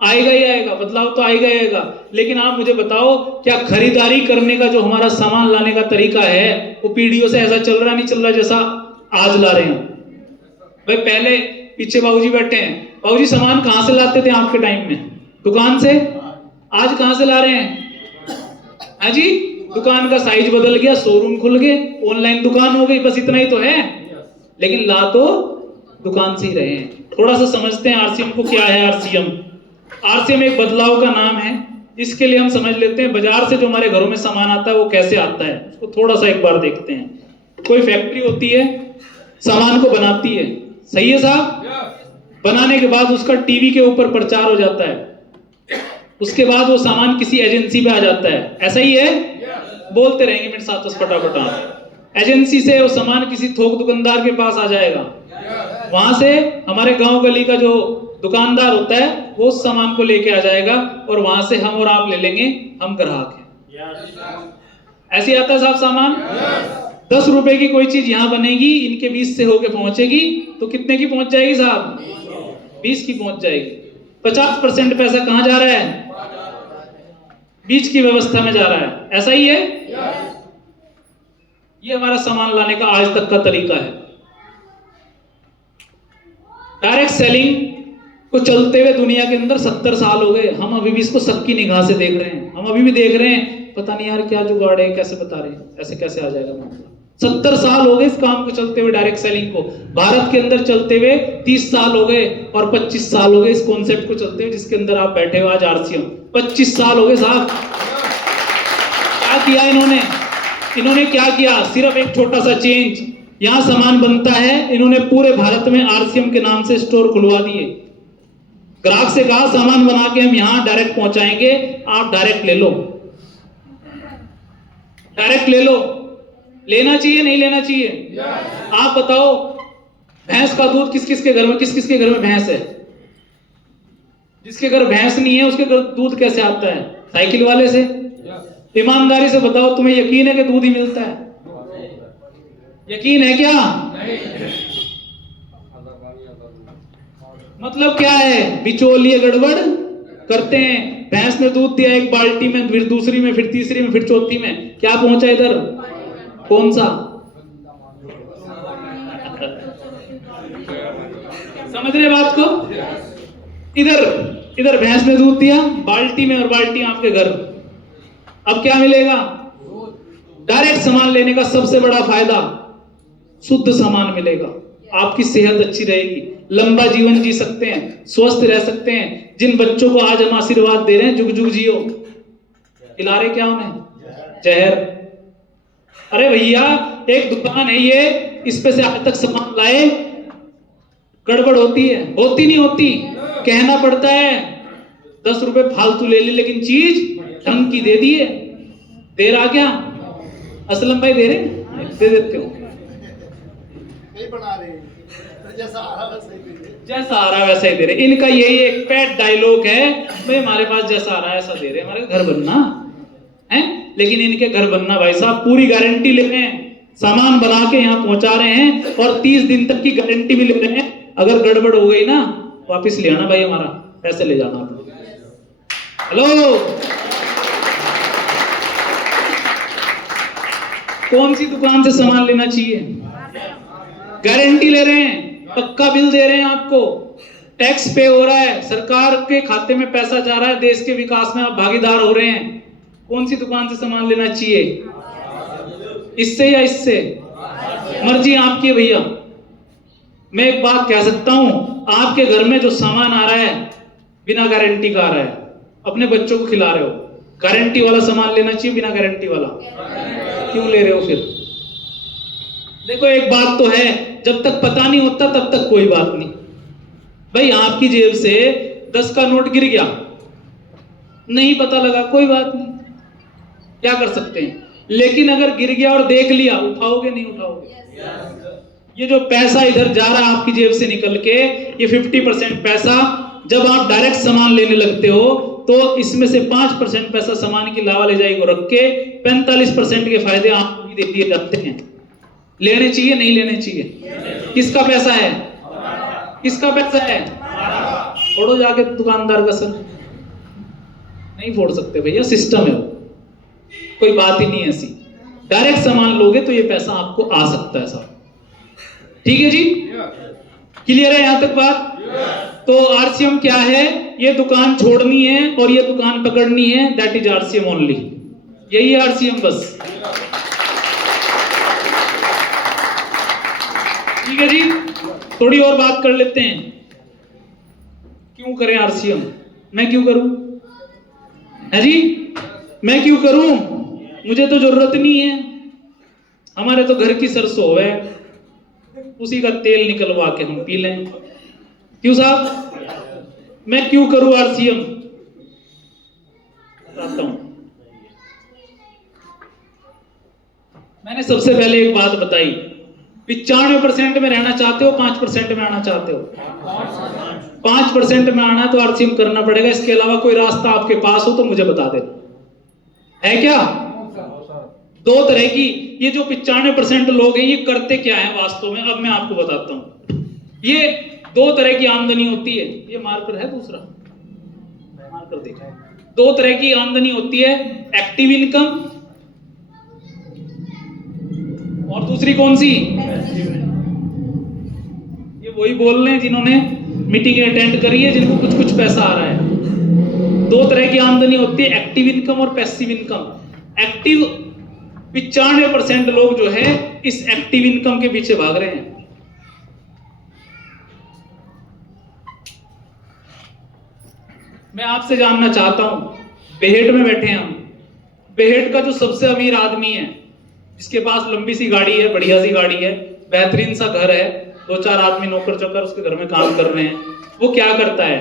आएगा ही आएगा, बदलाव तो आएगा ही आएगा। लेकिन आप मुझे बताओ, क्या खरीदारी करने का जो हमारा सामान लाने का तरीका है वो पीढ़ियों से ऐसा चल रहा नहीं चल रहा जैसा आज ला रहे हैं? भाई पहले पीछे बाबूजी बैठे हैं, बाबूजी सामान कहां से लाते थे आपके टाइम में? दुकान से। आज कहां से ला रहे हैं? हाँ जी, दुकान का साइज बदल गया, शोरूम खुल गए, ऑनलाइन दुकान हो गई, बस इतना ही तो है। लेकिन ला तो दुकान से ही रहे हैं। थोड़ा सा समझते हैं आरसीएम को क्या है। आरसीएम एक बदलाव का नाम है। इसके लिए हम समझ लेते हैं बाजार से जो हमारे घरों में सामान आता है वो कैसे आता है, उसको थोड़ा सा एक बार देखते हैं। कोई फैक्ट्री होती है, सामान को बनाती है, सही है साहब? बनाने के बाद उसका टीवी के ऊपर प्रचार हो जाता है, उसके बाद वो सामान किसी एजेंसी पे आ जाता है, ऐसा ही है? बोलते रहेंगे मेरे साथ फटाफट। एजेंसी से वो सामान किसी थोक दुकानदार के पास आ जाएगा, वहां से हमारे गांव गली का जो दुकानदार होता है वो उस सामान को लेके आ जाएगा और वहां से हम और आप ले लेंगे, हम ग्राहक हैं। ऐसे आता है साहब सामान। 10 रुपए की कोई चीज यहाँ बनेगी, इनके 20 से होके पहुंचेगी तो कितने की पहुंच जाएगी साहब? 20 की पहुंच जाएगी। 50% पैसा कहां जा रहा है? बीच की व्यवस्था में जा रहा है, ऐसा ही है? ये हमारा सामान लाने का आज तक का तरीका है। डायरेक्ट सेलिंग को चलते हुए दुनिया के अंदर 70 साल हो गए, हम अभी भी इसको सबकी निगाह से देख रहे हैं। हम अभी भी देख रहे हैं, पता नहीं यार क्या जुगाड़ है, कैसे बता रहे हैं, ऐसे कैसे आ जाएगा मामला। 70 साल हो गए इस काम को चलते हुए, डायरेक्ट सेलिंग को भारत के अंदर चलते हुए 30 साल हो गए और 25 साल हो गए इस कॉन्सेप्ट को चलते हुए जिसके अंदर आप बैठे हो आज आरसीएम। 25 साल हो गए साहब। क्या किया इन्होंने क्या किया? सिर्फ एक छोटा सा चेंज, यहां सामान बनता है, इन्होंने पूरे भारत में आरसीएम के नाम से स्टोर खुलवा दिए। ग्राहक से कहा सामान बना के हम यहां डायरेक्ट पहुंचाएंगे, आप डायरेक्ट ले लो, डायरेक्ट ले लो। लेना चाहिए नहीं लेना चाहिए? आप बताओ, भैंस का दूध किस किस के घर में भैंस है? जिसके घर भैंस नहीं है उसके घर दूध कैसे आता है? साइकिल वाले से। ईमानदारी से बताओ, तुम्हें यकीन है कि दूध ही मिलता है? यकीन है क्या? मतलब क्या है? बिचौलिए गड़बड़ करते हैं। भैंस ने दूध दिया एक बाल्टी में, फिर दूसरी में, फिर तीसरी में, फिर चौथी में, क्या पहुंचा इधर? कौन सा? समझ रहे बात को? इधर भैंस ने दूध दिया बाल्टी में और बाल्टी आपके घर। अब क्या मिलेगा? डायरेक्ट सामान लेने का सबसे बड़ा फायदा, शुद्ध सामान मिलेगा, आपकी सेहत अच्छी रहेगी, लंबा जीवन जी सकते हैं, स्वस्थ रह सकते हैं। जिन बच्चों को आज हम आशीर्वाद दे रहे हैं जुग जुग जियो, खिला रहे क्या उन्हें? जहर। अरे भैया एक दुकान है ये, इस पे से आज तक सामान लाए, गड़बड़ होती है? होती नहीं होती? कहना पड़ता है 10 रुपए फालतू ले ली, लेकिन चीज ढंग की दे दी है। दे रहा क्या असलम भाई? दे रहे? दे देते हो, नहीं बना रहे, जैसा आ रहा वैसा ही दे रहे। जैसा आ रहा वैसा ही दे रहे। इनका यही एक पेट डायलॉग है, भाई हमारे पास जैसा आ रहा है ऐसा दे रहे, हमारे घर बनना है। लेकिन इनके घर बनना भाई साहब पूरी गारंटी ले रहे हैं, सामान बना के यहाँ पहुंचा रहे हैं और 30 दिन तक की गारंटी भी ले रहे हैं। अगर गड़बड़ हो गई ना, वापिस ले आना भाई, हमारा पैसे ले जाना। हेलो, कौन सी दुकान से सामान लेना चाहिए? गारंटी ले रहे हैं, पक्का बिल दे रहे हैं आपको, टैक्स पे हो रहा है, सरकार के खाते में पैसा जा रहा है, देश के विकास में आप भागीदार हो रहे हैं। कौन सी दुकान से सामान लेना चाहिए? इससे या इससे? मर्जी आपकी है भैया। मैं एक बात कह सकता हूं, आपके घर में जो सामान आ रहा है बिना गारंटी का आ रहा है, अपने बच्चों को खिला रहे हो, गारंटी वाला सामान लेना चाहिए बिना गारंटी वाला? क्यों ले रहे हो फिर? देखो एक बात तो है, जब तक पता नहीं होता तब तक कोई बात नहीं। भाई आपकी जेब से 10 का नोट गिर गया, नहीं पता लगा, कोई बात नहीं, क्या कर सकते हैं। लेकिन अगर गिर गया और देख लिया, उठाओगे नहीं उठाओगे? ये जो पैसा इधर जा रहा है आपकी जेब से निकल के, ये 50% पैसा जब आप डायरेक्ट सामान लेने लगते हो तो इसमें से 5% पैसा सामान की लावा ले जाई को रख के 45% के फायदे आपको भी दे दिए जाते हैं। लेने चाहिए नहीं लेने चाहिए? किसका पैसा है? किसका पैसा है? फोड़ो जाके दुकानदार का सर। नहीं फोड़ सकते भैया, सिस्टम है, कोई बात ही नहीं ऐसी। डायरेक्ट सामान लोगे तो ये पैसा आपको आ सकता है साहब। ठीक है जी, क्लियर है यहां तक बात? तो आरसीएम क्या है? ये दुकान छोड़नी है और ये दुकान पकड़नी है, दैट इज आरसीएम ओनली। यही है आरसीएम बस। ठीक है जी, थोड़ी और बात कर लेते हैं। क्यों करें आरसीएम? मैं क्यों करूं? है जी, मैं क्यों करूं? मुझे तो जरूरत नहीं है, हमारे तो घर की सरसों है, उसी का तेल निकलवा के हम पी लें। क्यों साहब, मैं क्यों करूं आरसीएम? बताता हूं। मैंने सबसे पहले एक बात बताई, 95% में रहना चाहते हो, 5% में आना चाहते हो? 5% में आना है तो आरसीएम करना पड़ेगा। इसके अलावा कोई रास्ता आपके पास हो तो मुझे बता देना, है क्या? दो तरह की, ये जो 95% लोग हैं ये करते क्या है वास्तव में, अब मैं आपको बताता हूं। ये दो तरह की आमदनी होती है, ये मार्कर है दूसरा, मार्कर देखो। दो तरह की आमदनी होती है, एक्टिव इनकम और दूसरी कौन सी? ये वही बोल रहे हैं जिन्होंने मीटिंग अटेंड करी है, जिनको कुछ कुछ पैसा आ रहा है। दो तरह की आमदनी होती है, एक्टिव इनकम और पैसिव इनकम। एक्टिव 95% लोग जो है इस एक्टिव इनकम के पीछे भाग रहे हैं। मैं आपसे जानना चाहता हूं, बेहेट में बैठे हैं हम, बेहेट का जो सबसे अमीर आदमी है, जिसके पास लंबी सी गाड़ी है, बढ़िया सी गाड़ी है, बेहतरीन सा घर है, 2-4 आदमी नौकर चाकर उसके घर में काम कर रहे हैं, वो क्या करता है?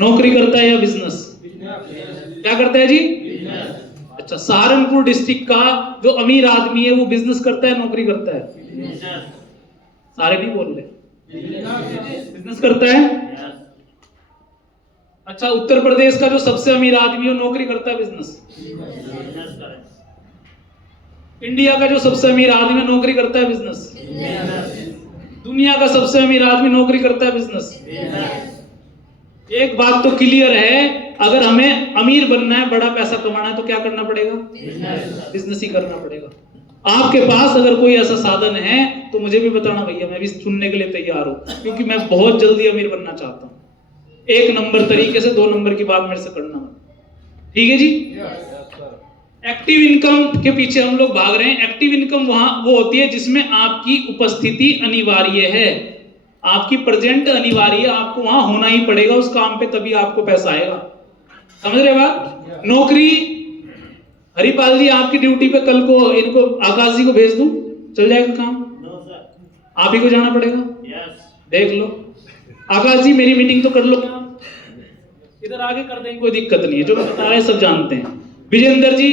नौकरी करता है या बिजनेस? क्या करता है जी? अच्छा, सहारनपुर डिस्ट्रिक्ट का जो अमीर आदमी है वो बिजनेस करता है, नौकरी करता है? सारे नहीं बोल रहे, बिजनेस करता है। अच्छा, उत्तर प्रदेश का जो सबसे अमीर आदमी है नौकरी करता है, बिजनेस? इंडिया का जो सबसे अमीर आदमी है नौकरी करता है, बिजनेस? दुनिया का सबसे अमीर आदमी नौकरी करता है, बिजनेस? एक बात तो क्लियर है, अगर हमें अमीर बनना है, बड़ा पैसा कमाना है तो क्या करना पड़ेगा? बिजनेस ही करना पड़ेगा। आपके पास अगर कोई ऐसा साधन है तो मुझे भी बताना भैया, मैं भी सुनने के लिए तैयार हूं, क्योंकि मैं बहुत जल्दी अमीर बनना चाहता हूं। 1 नंबर तरीके से 2 नंबर की बात मेरे से करना, ठीक है जी? एक्टिव इनकम के पीछे हम लोग भाग रहे हैं। एक्टिव इनकम वहां वो होती है जिसमें आपकी उपस्थिति अनिवार्य है, आपकी प्रेजेंट अनिवार्य है, आपको वहां होना ही पड़ेगा उस काम पे, तभी आपको पैसा आएगा। समझ रहे बात? नौकरी हरिपाल जी आपकी ड्यूटी पे कल को इनको आकाश जी को भेज दूं, चल जाएगा काम? No sir. आप ही को जाना पड़ेगा। यस। देख लो आकाश जी मेरी मीटिंग तो कर लो, इधर आगे कर देंगे, कोई दिक्कत नहीं है, जो मैं बता रहे सब जानते हैं। विजेंद्र जी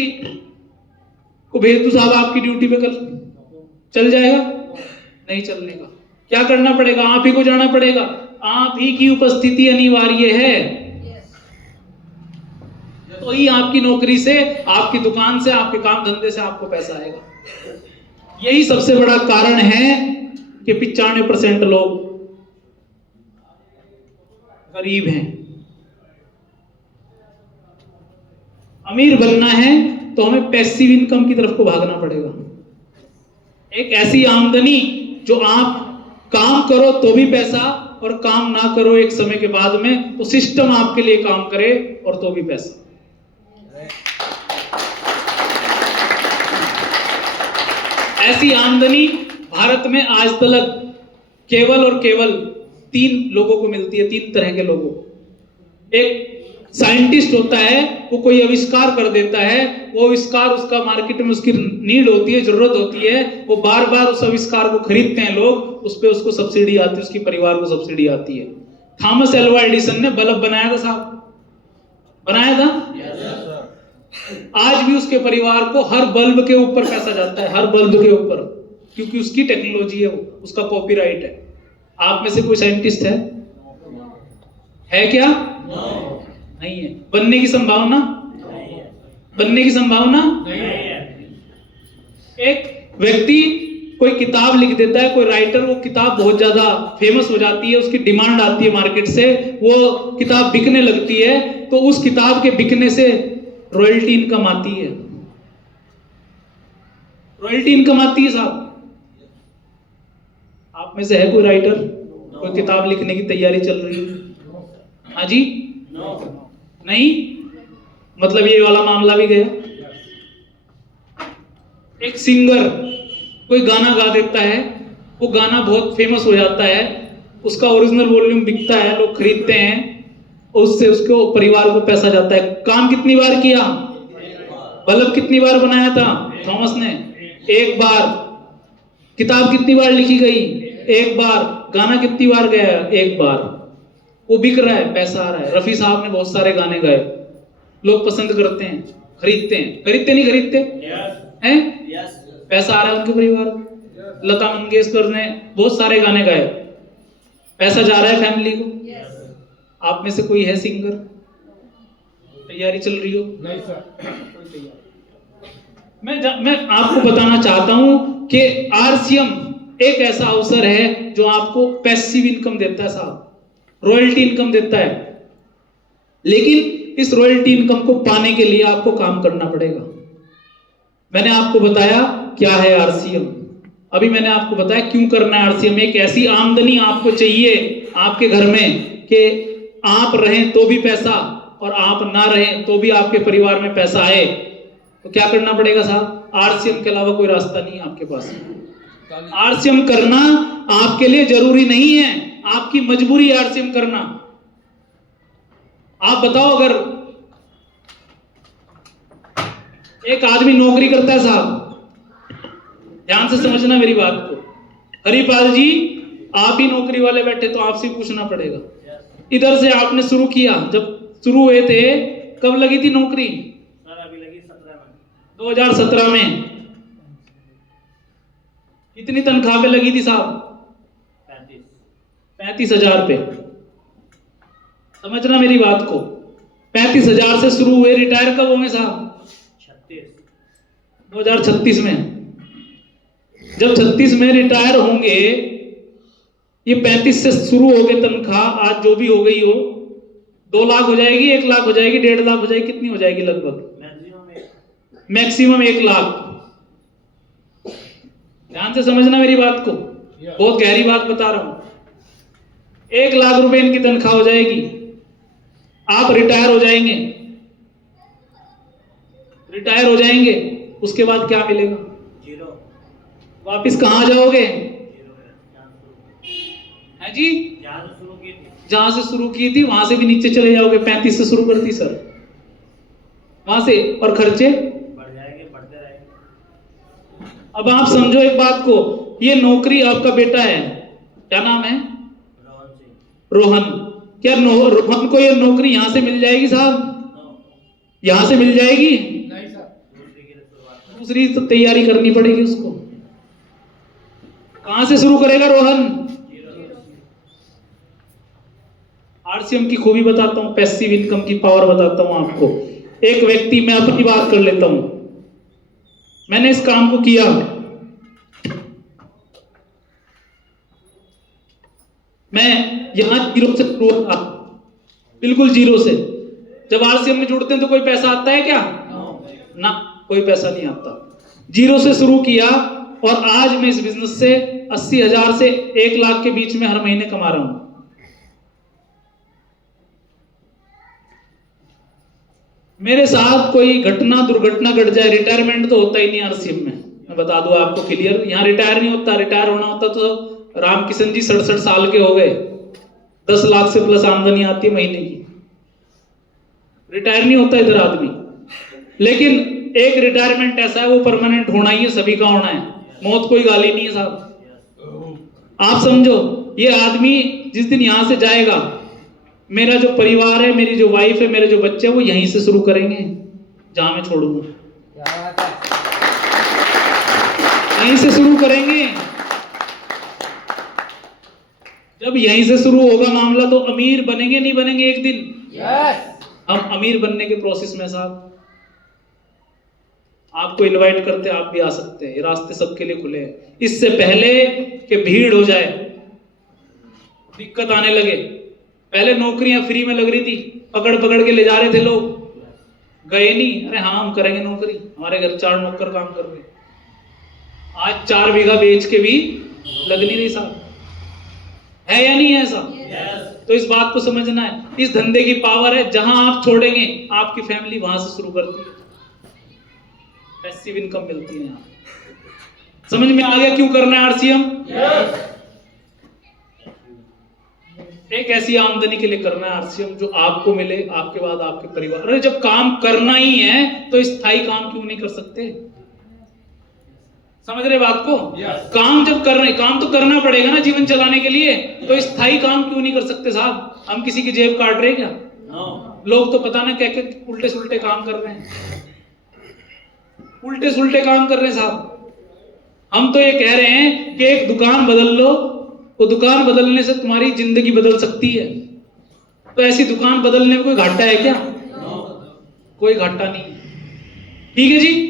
को भेज दूं साहब आपकी ड्यूटी पे कल, चल जाएगा? नहीं चलने का, क्या करना पड़ेगा? आप ही को जाना पड़ेगा, आप ही की उपस्थिति अनिवार्य है। तो ही आपकी नौकरी से, आपकी दुकान से, आपके काम धंधे से आपको पैसा आएगा। यही सबसे बड़ा कारण है कि 95% लोग गरीब हैं। अमीर बनना है तो हमें पैसिव इनकम की तरफ को भागना पड़ेगा। एक ऐसी आमदनी जो आप काम करो तो भी पैसा, और काम ना करो एक समय के बाद में तो सिस्टम आपके लिए काम करे और तो भी पैसा। ऐसी आमदनी भारत में आज तक केवल और केवल 3 लोगों को मिलती है, 3 तरह के लोगों को। एक साइंटिस्ट होता है, वो कोई आविष्कार कर देता है, वो आविष्कार उसका मार्केट में उसकी नीड होती है, जरूरत होती है, वो बार बार उस आविष्कार को खरीदते हैं लोग, उस पे उसको सब्सिडी आती है, उसकी परिवार को सब्सिडी आती है। थॉमस एल्वा एडिसन ने बल्ब बनाया था साहब, बनाया था? आज भी उसके परिवार को हर बल्ब के ऊपर पैसा जाता है, हर बल्ब के ऊपर, क्योंकि उसकी टेक्नोलॉजी है, वो उसका कॉपीराइट है। आप में से कोई साइंटिस्ट है क्या? नहीं है। बनने की संभावना? बनने की संभावना नहीं है। एक व्यक्ति कोई किताब लिख देता है, कोई राइटर, वो किताब बहुत ज्यादा फेमस हो जाती है, उसकी डिमांड आती है मार्केट से, वो किताब बिकने लगती है, तो उस किताब के बिकने से रॉयल्टी इनकम आती है। रॉयल्टी इनकम आती है साहब। आप में से है कोई राइटर, कोई किताब लिखने की तैयारी चल रही है? हाँ जी? नहीं, मतलब ये वाला मामला भी गया। एक सिंगर कोई गाना गा देता है, वो गाना बहुत फेमस हो जाता है, उसका ओरिजिनल वॉल्यूम बिकता है, लोग खरीदते हैं, और उससे उसको परिवार को पैसा जाता है। काम कितनी बार किया? बल्ब कितनी बार बनाया था थॉमस ने? 1 बार। किताब कितनी बार लिखी गई? 1 बार। गाना कितनी बार गया? 1 बार। वो बिक रहा है, पैसा आ रहा है। रफी साहब ने बहुत सारे गाने गाए, लोग पसंद करते हैं, खरीदते हैं। खरीदते नहीं खरीदते? हैं? पैसा आ रहा है उनके परिवार को। लता मंगेशकर ने बहुत सारे गाने गाए, पैसा जा रहा है फैमिली को। आप में से कोई है सिंगर? तैयारी चल रही हो? नहीं सर। मैं आपको बताना चाहता हूं कि आरसीएम एक ऐसा अवसर है जो आपको पैसिव इनकम देता है साहब, रॉयल्टी इनकम देता है। लेकिन इस रॉयल्टी इनकम को पाने के लिए आपको काम करना पड़ेगा। मैंने आपको बताया क्या है आरसीएम, अभी मैंने आपको बताया क्यों करना है आरसीएम। एक ऐसी आमदनी आपको चाहिए आपके घर में कि आप रहें तो भी पैसा, और आप ना रहें तो भी आपके परिवार में पैसा आए। तो क्या करना पड़ेगा साहब? आरसीएम के अलावा कोई रास्ता नहीं है आपके पास। आरसीएम करना आपके लिए जरूरी नहीं है, आपकी मजबूरी है आरसीएम करना। आप बताओ, अगर एक आदमी नौकरी करता है साहब, ध्यान से समझना मेरी बात को, हरिपाल जी आप ही नौकरी वाले बैठे तो आपसे पूछना पड़ेगा। इधर से आपने शुरू किया, जब शुरू हुए थे कब लगी थी नौकरी? सर अभी लगी 17 में। 2017 में। कितनी तनख्वाह पे लगी थी साहब? 35,000 पे। समझना मेरी बात को, 35,000 से शुरू हुए। रिटायर कब होंगे साहब? 2036 में। जब 36 में रिटायर होंगे, ये 35 से शुरू हो गए तनख्वाह, आज जो भी हो गई हो, 2 लाख हो जाएगी, 1 लाख हो जाएगी, 1.5 लाख हो जाएगी, कितनी हो जाएगी लगभग? मैक्सिमम 1 लाख। ध्यान से समझना मेरी बात को, बहुत गहरी बात बता रहा हूं। 1 लाख रुपए इनकी तनख्वाह हो जाएगी। आप रिटायर हो जाएंगे, रिटायर हो जाएंगे, उसके बाद क्या मिलेगा? जीरो। वापिस कहां जाओगे? है जी? जहां से शुरू की थी वहां से भी नीचे चले जाओगे। 35 से शुरू करती सर, वहां से, और खर्चे अब आप समझो एक बात को, ये नौकरी आपका बेटा है, क्या नाम है? रोहन। क्या रोहन को ये नौकरी यहां से मिल जाएगी साहब? यहां से मिल जाएगी? नहीं सर, दूसरी तो तैयारी करनी पड़ेगी उसको। कहां से शुरू करेगा रोहन? आरसीएम की खूबी बताता हूं, पैसिव इनकम की पावर बताता हूं आपको। एक व्यक्ति, मैं अपनी बात कर लेता हूं, मैंने इस काम को किया, मैं यहां जीरो से शुरू था, बिल्कुल जीरो से। जब आरसीएम में जुड़ते हैं तो कोई पैसा आता है क्या? ना, कोई पैसा नहीं आता। जीरो से शुरू किया और आज मैं इस बिजनेस से 80,000 से 1 लाख के बीच में हर महीने कमा रहा हूं। मेरे साथ कोई घटना दुर्घटना घट जाए, रिटायरमेंट तो होता ही नहीं आरसीएम में, मैं बता दूं आपको क्लियर। यहां रिटायर नहीं होता, रिटायर होना होता तो रामकिशन जी 67 साल के हो गए, 10 लाख से प्लस आमदनी आती है महीने की। रिटायर नहीं होता इधर आदमी। लेकिन एक रिटायरमेंट ऐसा है, वो परमानेंट होना ही है, सभी का होना है, मौत कोई गाली नहीं है साहब। आप समझो, ये आदमी जिस दिन यहां से जाएगा, मेरा जो परिवार है, मेरी जो वाइफ है, मेरे जो बच्चे हैं, वो यहीं से शुरू करेंगे जहां मैं छोड़ूंगा, यहीं से शुरू करेंगे। जब यहीं से शुरू होगा मामला, तो अमीर बनेंगे नहीं बनेंगे एक दिन? हम अमीर बनने के प्रोसेस में साहब, आपको इनवाइट करते, आप भी आ सकते हैं, ये रास्ते सबके लिए खुले हैं। इससे पहले कि भीड़ हो जाए, दिक्कत आने लगे। पहले नौकरियां फ्री में लग रही थी, पकड़ पकड़ के ले जा रहे थे लोग, गए नहीं, अरे हाँ हम करेंगे नौकरी, हमारे घर 4 नौकर काम कर रहे। आज 4 बीघा बेच के भी लग नहीं रही साहब, है या नहीं है ऐसा? तो इस बात को समझना है, इस धंधे की पावर है, जहां आप छोड़ेंगे आपकी फैमिली वहां से शुरू करती है, पैसिव इनकम मिलती है। यहां समझ में आ गया क्यों करना है आरसीएम? एक ऐसी आमदनी के लिए करना है आरसीएम जो आपको मिले, आपके बाद आपके परिवार। अरे जब काम करना ही है तो स्थायी काम क्यों नहीं कर सकते? समझ रहे बात को? काम जब कर रहे, काम तो करना पड़ेगा ना जीवन चलाने के लिए, तो स्थायी काम क्यों नहीं कर सकते साहब? हम किसी की जेब काट रहे क्या? लोग तो पता ना क्या क्या उल्टे सुल्टे काम कर रहे हैं, उल्टे सुल्टे काम कर रहे हैं साहब। हम तो ये कह रहे हैं कि एक दुकान बदल लो, वो दुकान बदलने से तुम्हारी जिंदगी बदल सकती है। तो ऐसी दुकान बदलने में कोई घाटा है क्या? कोई घाटा नहीं। ठीक है जी,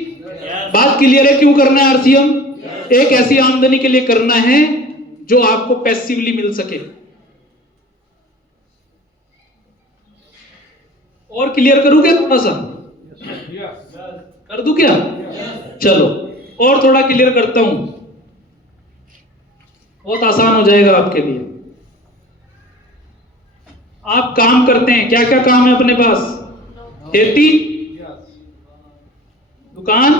बात क्लियर है क्यों करना है आरसीएम? एक ऐसी आमदनी के लिए करना है जो आपको पैसिवली मिल सके। और क्लियर करूं क्या थोड़ा सा? कर दूं क्या? चलो और थोड़ा क्लियर करता हूं, बहुत आसान हो जाएगा आपके लिए। आप काम करते हैं, क्या क्या काम है अपने पास? खेती, दुकान,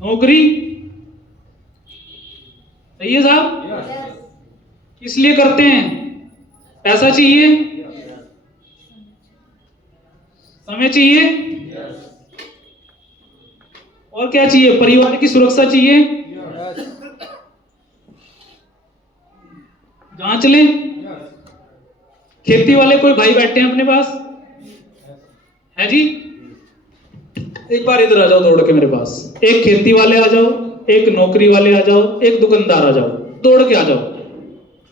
नौकरी, सही है साहब? किस लिए करते हैं? पैसा चाहिए, समय चाहिए, और क्या चाहिए? परिवार की सुरक्षा चाहिए। जांच लें, खेती वाले कोई भाई बैठे हैं अपने पास? है जी? एक बार इधर आ जाओ दौड़ के मेरे पास। एक खेती वाले आ जाओ, एक नौकरी वाले आ जाओ, एक दुकानदार आ जाओ, दौड़ के आ जाओ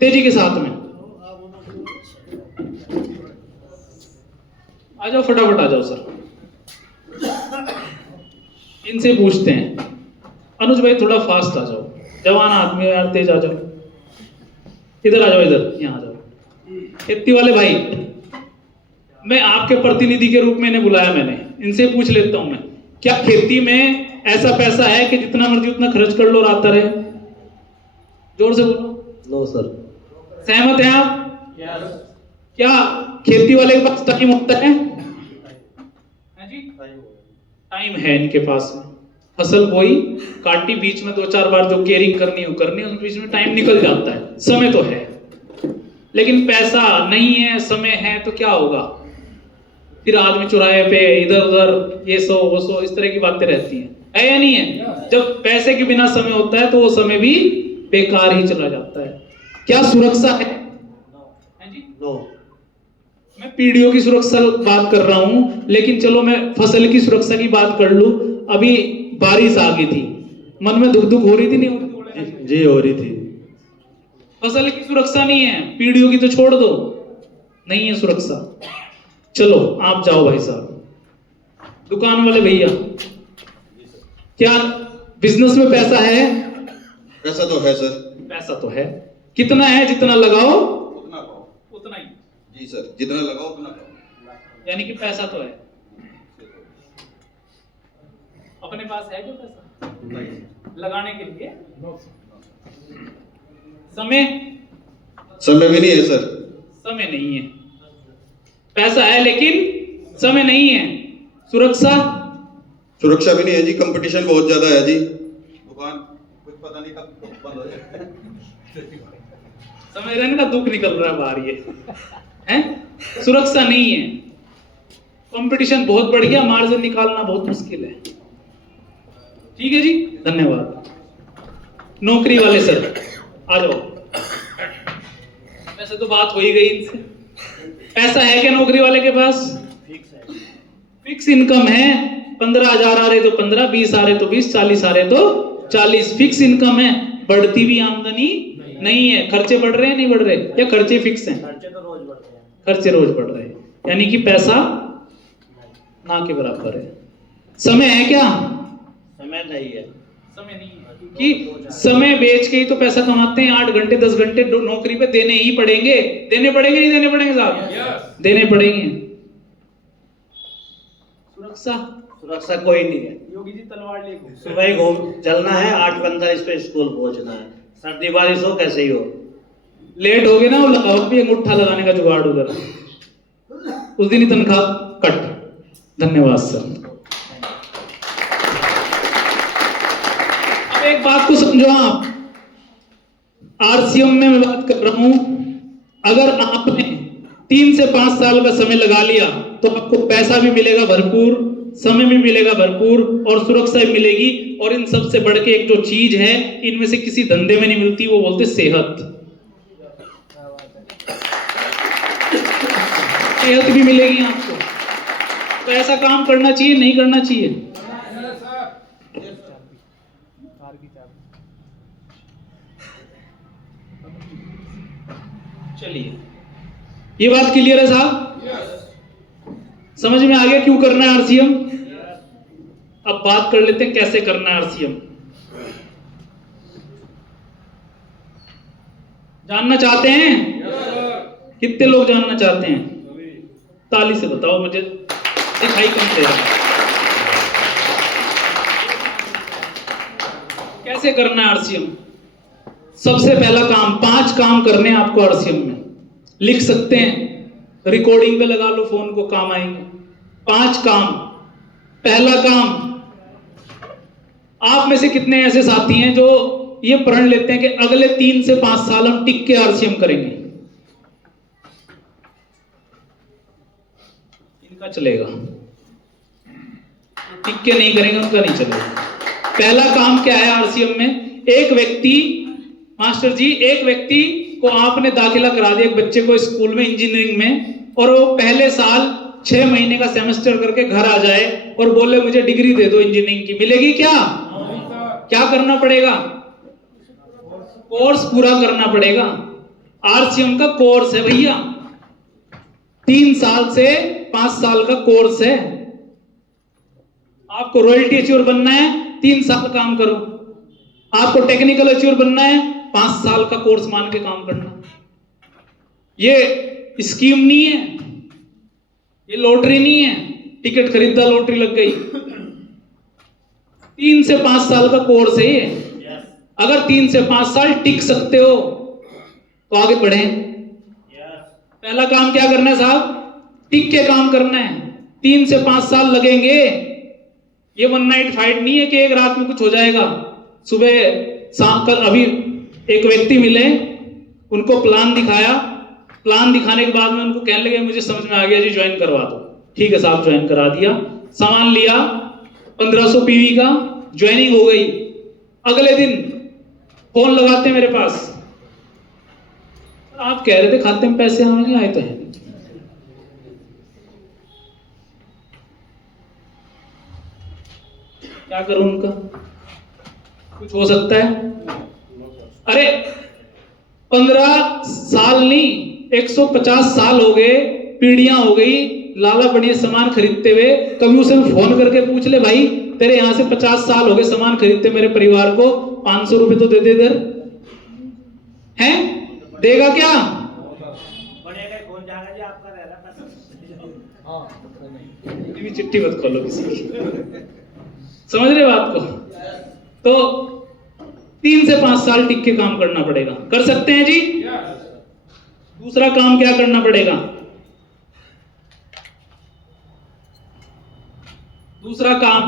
तेजी के साथ में। आ जाओ फटाफट आ जाओ सर। इनसे पूछते हैं, अनुज भाई थोड़ा फास्ट आ जाओ, जवान आदमी है यार, तेज आ जाओ। इधर आ जाओ, इधर यहाँ आ जाओ। खेती वाले भाई, मैं आपके प्रतिनिधि के रूप में इन्हें बुलाया, मैंने इनसे पूछ लेता हूं मैं, क्या खेती में ऐसा पैसा है कि जितना मर्जी उतना खर्च कर लो और आता रहे? जोर से बोलो। No sir. सहमत हैं आप? क्या खेती वाले के पास टाइम होता है? जी, टाइम है इनके पास में। फसल बोई, काटी, बीच में 2-4 बार जो केयरिंग करनी हो करनी, उस बीच में टाइम निकल जाता है, समय तो है। लेकिन पैसा नहीं है, समय है, तो क्या होगा? फिर आदमी चौराहे पे इधर उधर ये सो वो सो, इस तरह की बातें रहती हैं। है या नहीं है? जब पैसे के बिना समय होता है तो वो समय भी बेकार ही चला जाता है। क्या सुरक्षा है? हैं जी? नो। मैं पीढ़ियों की सुरक्षा बात कर रहा हूं, लेकिन चलो मैं फसल की सुरक्षा की बात कर लूं। अभी बारिश आ गई थी, मन में दुख हो रही थी, नहीं हो रही थी? जी हो रही थी। फसल की सुरक्षा नहीं है, पीढ़ियों की तो छोड़ दो, नहीं है सुरक्षा। चलो आप जाओ भाई साहब, दुकान वाले भैया, क्या बिजनेस में पैसा है? पैसा तो है सर। पैसा तो है, कितना है? जितना लगाओ उतना पाओ। उतना ही। जी सर, जितना लगाओ उतना पाओ। यानी कि पैसा तो है। अपने पास है क्या पैसा लगाने के लिए? समय? समय भी नहीं है सर। समय नहीं है, पैसा है लेकिन समय नहीं है। सुरक्षा? सुरक्षा भी नहीं है जी, कंपटीशन बहुत ज्यादा है जी। दुकान कुछ पता नहीं कब बंद हो जाए। समझ रहे हैं ना, दुख निकल रहा है बाहर ये हैं? सुरक्षा नहीं है, कंपटीशन बहुत बढ़ गया, मार्जिन निकालना बहुत मुश्किल है। ठीक है जी, धन्यवाद। नौकरी वाले सर आ जाओ। वैसे तो बात हो ही गई इनसे। पैसा है क्या नौकरी वाले के पास? फिक्स इनकम है, 15,000 आ रहे तो 15, 20 आ रहे तो 20, 40 आ रहे तो 40। फिक्स इनकम है, बढ़ती भी आमदनी नहीं है। खर्चे बढ़ रहे हैं नहीं बढ़ रहे? या खर्चे फिक्स हैं? खर्चे तो रोज बढ़ते हैं। खर्चे रोज बढ़ रहे हैं, यानी कि पैसा ना के बराबर है। समय है क्या? समय नहीं है। समय नहीं है कि समय बेच के ही तो पैसा कमाते हैं। 8 घंटे 10 घंटे नौकरी पे देने ही पड़ेंगे। देने पड़ेंगे नहीं देने पड़ेंगे साहब? देने पड़ेंगे। सुरक्षा? सुरक्षा कोई नहीं है। योगी जी तलवार ले घूम। सुबह ही घूम चलना है, 8:15 पे स्कूल पहुंचना है। सर्दी बारिश हो कैसे ही हो। लेट हो गए ना, वो लगाओ भी अंगूठा लगाने का जुगाड़ उधर, उस दिन ही तनख्वाह कट। धन्यवाद सर। अब एक बात को समझो आप, आरसीएम में मैं बात कर रहा हूं, अगर आपने 3 से 5 साल का समय लगा लिया तो आपको पैसा भी मिलेगा भरपूर, समय भी मिलेगा भरपूर और सुरक्षा भी मिलेगी। और इन सबसे बढ़ के एक जो चीज है, इनमें से किसी धंधे में नहीं मिलती, वो बोलते सेहत। सेहत भी मिलेगी आपको। तो ऐसा काम करना चाहिए नहीं करना चाहिए? चलिए, ये बात क्लियर है साहब? समझ में आ गया क्यों करना है आरसीएम? अब बात कर लेते हैं कैसे करना है आरसीएम। जानना चाहते हैं? कितने लोग जानना चाहते हैं? ताली से बताओ मुझे, दिखाई कम दे रहा। कैसे करना है आरसीएम? सबसे पहला काम, 5 काम करने हैं आपको आरसीएम में। लिख सकते हैं, रिकॉर्डिंग पे लगा लो फोन को, काम आएंगे। 5 काम। पहला काम, आप में से कितने ऐसे साथी हैं जो ये प्रण लेते हैं कि अगले 3 से 5 साल हम टिक के आरसीएम करेंगे? इनका चलेगा, टिक के नहीं करेंगे उनका नहीं चलेगा। पहला काम क्या है आरसीएम में? एक व्यक्ति, मास्टर जी, एक व्यक्ति को आपने दाखिला करा दिया, एक बच्चे को स्कूल में इंजीनियरिंग में, और वो पहले साल 6 महीने का सेमेस्टर करके घर आ जाए और बोले मुझे डिग्री दे दो इंजीनियरिंग की, मिलेगी क्या? क्या करना पड़ेगा? कोर्स पूरा करना पड़ेगा। आरसीएम का कोर्स है भैया, 3 साल से 5 साल का कोर्स है। आपको रॉयल्टी अचीवर बनना है, 3 साल काम करो। आपको टेक्निकल अचीवर बनना है, 5 साल का कोर्स मान के काम करना। ये स्कीम नहीं है, ये लॉटरी नहीं है, टिकट खरीदा लॉटरी लग गई। 3 से 5 साल का कोर्स है ये। अगर 3 से 5 साल टिक सकते हो तो आगे बढ़े। पहला काम क्या करना है साहब? टिक के काम करना है। 3 से 5 साल लगेंगे। ये 1 नाइट फाइट नहीं है कि एक रात में कुछ हो जाएगा। सुबह कल अभी एक व्यक्ति मिले, उनको प्लान दिखाया, प्लान दिखाने के बाद में उनको कहने लगे मुझे समझ में आ गया जी, ज्वाइन करवा दो। ठीक है साहब, ज्वाइन करा दिया। सामान लिया 1500 पीवी का, ज्वाइनिंग हो गई, अगले दिन फोन लगाते हैं मेरे पास, आप कह रहे थे खाते में पैसे आएंगे, आए तो हैं। क्या करूं उनका? कुछ हो सकता है? अरे 15 साल नहीं, 150 साल हो गए, पीढ़ियां हो गई लाला बढ़िया सामान खरीदते हुए। कभी उसे फोन करके पूछ ले, भाई तेरे यहां से 50 साल हो गए सामान खरीदते मेरे परिवार को, 500 रुपए तो दे दे इधर, हैं? देगा क्या? भी चिट्ठी मत खोलो किसी की, समझ रहे बात को? तो 3 से 5 साल टिक के काम करना पड़ेगा। कर सकते हैं जी? दूसरा काम क्या करना पड़ेगा? दूसरा काम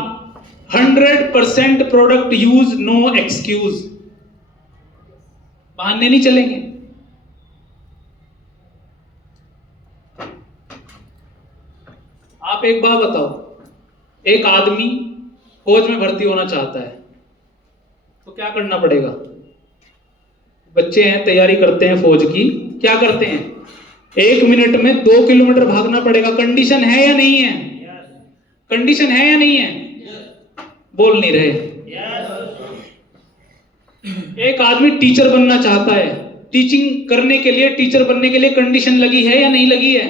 100% प्रोडक्ट यूज, नो एक्सक्यूज। बहाने नहीं चलेंगे। आप एक बात बताओ, एक आदमी फौज में भर्ती होना चाहता है तो क्या करना पड़ेगा? बच्चे हैं, तैयारी करते हैं फौज की, क्या करते हैं? 1 मिनट में 2 किलोमीटर भागना पड़ेगा। कंडीशन है या नहीं है? कंडीशन है या नहीं है? बोल नहीं रहे। एक आदमी टीचर बनना चाहता है, टीचिंग करने के लिए, टीचर बनने के लिए कंडीशन लगी है या नहीं लगी है?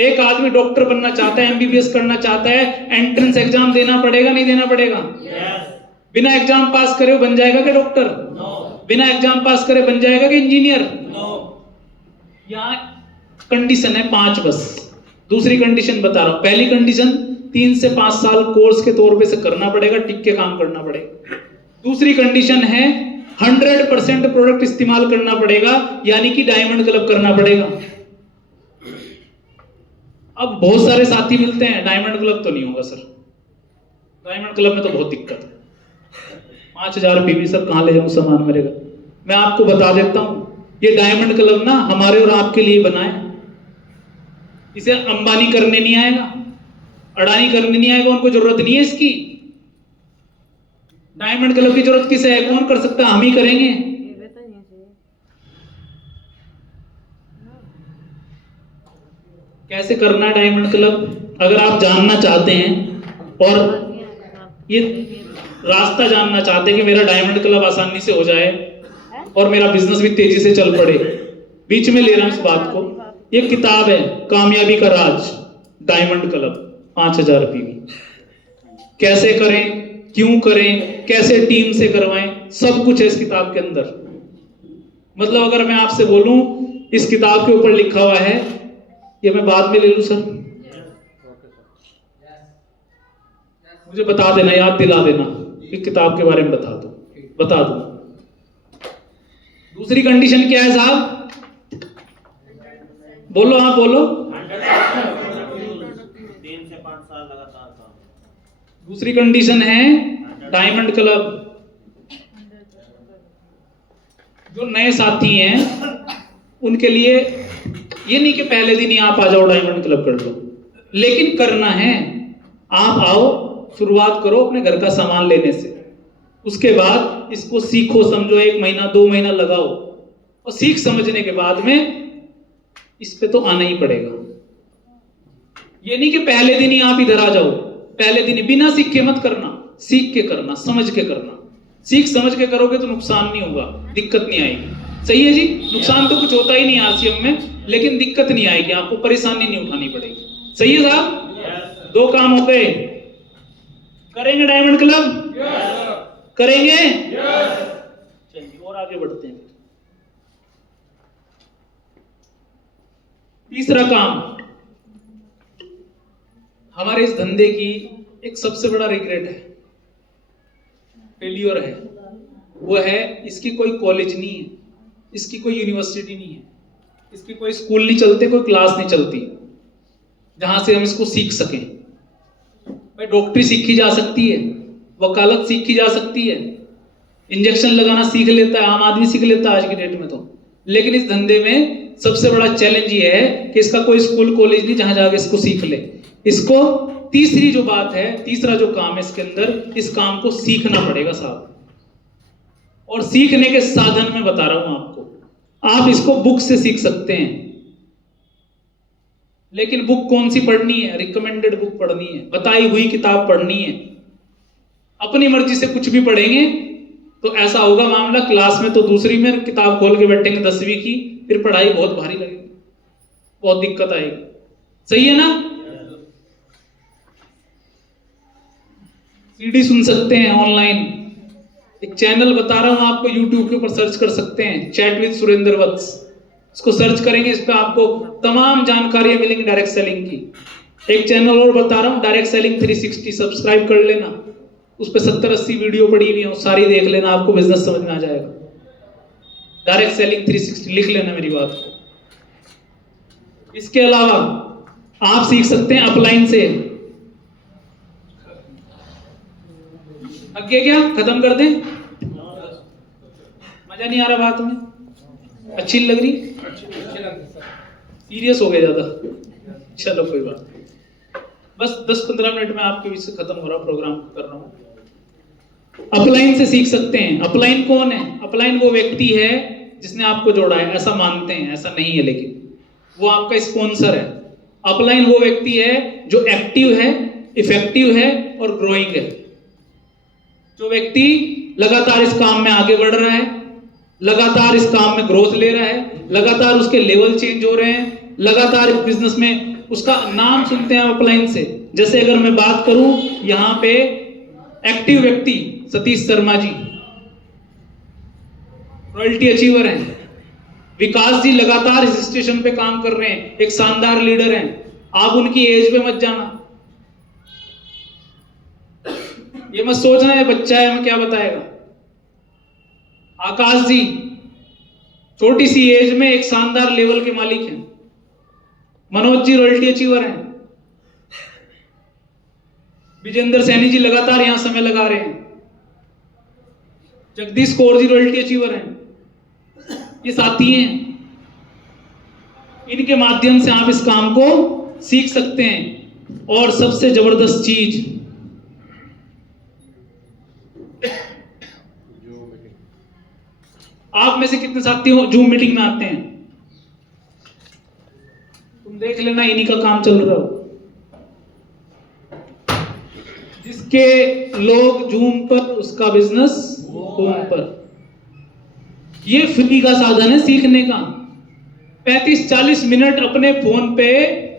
एक आदमी डॉक्टर बनना चाहता है, एमबीबीएस करना चाहता है, एंट्रेंस एग्जाम देना पड़ेगा नहीं देना पड़ेगा? बिना एग्जाम पास करे बन जाएगा क्या डॉक्टर? बिना एग्जाम पास करे बन जाएगा कि इंजीनियर? यहाँ कंडीशन है 5 बस। दूसरी कंडीशन बता रहा हूं। पहली कंडीशन 3 से 5 साल कोर्स के तौर पे से करना पड़ेगा, टिक के काम करना पड़ेगा। दूसरी कंडीशन है 100% प्रोडक्ट इस्तेमाल करना पड़ेगा, यानी कि डायमंड क्लब करना पड़ेगा। अब बहुत सारे साथी मिलते हैं, डायमंड क्लब तो नहीं होगा सर, डायमंड क्लब में तो बहुत दिक्कत है, 5000 पीवी सर कहां ले जाऊं सामान मेरे का। मैं आपको बता देता हूं, ये डायमंड क्लब ना हमारे और आपके लिए बना है। इसे अंबानी करने नहीं आएगा, अडानी करने नहीं आएगा, उनको जरूरत नहीं है इसकी। डायमंड क्लब की जरूरत किसे है? कौन कर सकता है? हम ही करेंगे। कैसे करना है डायमंड क्लब? अगर आप जानना चाहते हैं और ये रास्ता जानना चाहते हैं कि मेरा डायमंड क्लब आसानी से हो जाए और मेरा बिजनेस भी तेजी से चल पड़े, बीच में ले रहा हूं इस बात को। ये किताब है कामयाबी का राज, डायमंड क्लब 5000 पीवी। कैसे करें, क्यों करें, कैसे टीम से करवाएं, सब कुछ है इस किताब के अंदर। मतलब अगर मैं आपसे बोलूं इस किताब के ऊपर लिखा हुआ है, ये मैं बाद में ले लूं सर, मुझे बता देना, याद दिला देना कि किताब के बारे में बता दो। दूसरी कंडीशन क्या है साहब? बोलो, आप बोलो। 3 से 5 साल लगातार काम। दूसरी कंडीशन है डायमंड क्लब। जो नए साथी हैं उनके लिए ये नहीं कि पहले दिन ही आप आ जाओ डायमंड क्लब कर लो, लेकिन करना है। आप आओ, शुरुआत करो अपने घर का सामान लेने से, उसके बाद इसको सीखो, समझो, 1 महीना 2 महीना लगाओ, और सीख समझने के बाद में इस पे तो आना ही पड़ेगा। ये नहीं कि पहले दिन ही आप इधर आ जाओ, पहले दिन ही बिना सीखे मत करना, सीख के करना, समझ के करना। सीख समझ के करोगे तो नुकसान नहीं होगा, दिक्कत नहीं आएगी। सही है जी? नुकसान तो कुछ होता ही नहीं आरसीएम में, लेकिन दिक्कत नहीं आएगी, आपको परेशानी नहीं उठानी पड़ेगी। सही है साहब? 2 काम हो गए। करेंगे डायमंड क्लब? करेंगे? चलिए और आगे बढ़ते हैं। तीसरा काम, हमारे इस धंधे की एक सबसे बड़ा रिग्रेट है, फेल्योर है, वो है इसकी कोई कॉलेज नहीं है, इसकी कोई यूनिवर्सिटी नहीं है, इसकी कोई स्कूल नहीं चलते, कोई क्लास नहीं चलती जहां से हम इसको सीख सकें। भाई डॉक्टरी सीखी जा सकती है, वकालत सीखी जा सकती है, इंजेक्शन लगाना सीख लेता है, आम आदमी सीख लेता है आज की डेट में तो। लेकिन इस धंधे में सबसे बड़ा चैलेंज ये है कि इसका कोई स्कूल कॉलेज नहीं जहां जाके इसको सीख ले। इसको तीसरी जो बात है, तीसरा जो काम है इसके अंदर, इस काम को सीखना पड़ेगा साहब। और सीखने के साधन मैं बता रहा हूं आपको। आप इसको बुक से सीख सकते हैं, लेकिन बुक कौन सी पढ़नी है? रिकमेंडेड बुक पढ़नी है, बताई हुई किताब पढ़नी है। अपनी मर्जी से कुछ भी पढ़ेंगे तो ऐसा होगा मामला, क्लास में तो दूसरी में किताब खोल के बैठेंगे 10वीं की, फिर पढ़ाई बहुत भारी लगेगी, बहुत दिक्कत आएगी। सही है ना? सीडी सुन सकते हैं ऑनलाइन, एक चैनल बता रहा हूं आपको, यूट्यूब के ऊपर सर्च कर सकते हैं, चैट विद सुरेंद्र वत्स। इसको सर्च करेंगे, इस पे आपको तमाम जानकारियां मिलेंगी डायरेक्ट सेलिंग की। एक चैनल और बता रहा हूं, डायरेक्ट सेलिंग 360, सब्सक्राइब कर लेना। उस पे 70-80 वीडियो पड़ी हुई है, सारी देख लेना, आपको बिजनेस समझ में आ जाएगा। डायरेक्ट सेलिंग 360 लिख लेना मेरी बात को। इसके अलावा आप सीख सकते हैं अपलाइन से। आगे क्या खत्म कर दें? मजा नहीं आ रहा बात में? अच्छी लग रही? सीरियस हो गए ज्यादा? चलो कोई बात नहीं, बस 10-15 मिनट में आपके बीच से खत्म हो रहा प्रोग्राम कर रहा हूं। अपलाइन से सीख सकते हैं। अपलाइन कौन है? अपलाइन वो व्यक्ति है जिसने आपको जोड़ा है, ऐसा मानते हैं, ऐसा नहीं है, लेकिन वो आपका स्पॉन्सर है। अपलाइन वो व्यक्ति है जो एक्टिव है, इफेक्टिव है और ग्रोइंग है। जो व्यक्ति लगातार इस काम में आगे बढ़ रहा है, लगातार इस काम में ग्रोथ ले रहा है, लगातार उसके लेवल चेंज हो रहे हैं, लगातार इस बिजनेस में, उसका नाम सुनते हैं अपलाइन से। जैसे अगर मैं बात करूं यहां पे एक्टिव व्यक्ति सतीश शर्मा जी रॉयल्टी अचीवर हैं, विकास जी लगातार इस स्टेशन पे काम कर रहे हैं, एक शानदार लीडर हैं। आप उनकी एज पे मत जाना, ये मत सोचना है बच्चा है हमें क्या बताएगा। आकाश जी छोटी सी एज में एक शानदार लेवल के मालिक हैं। मनोज जी रॉयल्टी अचीवर हैं। विजेंद्र सैनी जी लगातार यहां समय लगा रहे हैं। जगदीश कौर जी रॉयल्टी अचीवर हैं। ये साथी हैं, इनके माध्यम से आप इस काम को सीख सकते हैं। और सबसे जबरदस्त चीज, आप में से कितने साथी हो जूम मीटिंग में आते हैं? तुम देख लेना, इन्हीं का काम चल रहा हो। जिसके लोग जूम पर, उसका बिजनेस होम पर। ये फ्री का साधन है सीखने का। 35-40 मिनट अपने फोन पे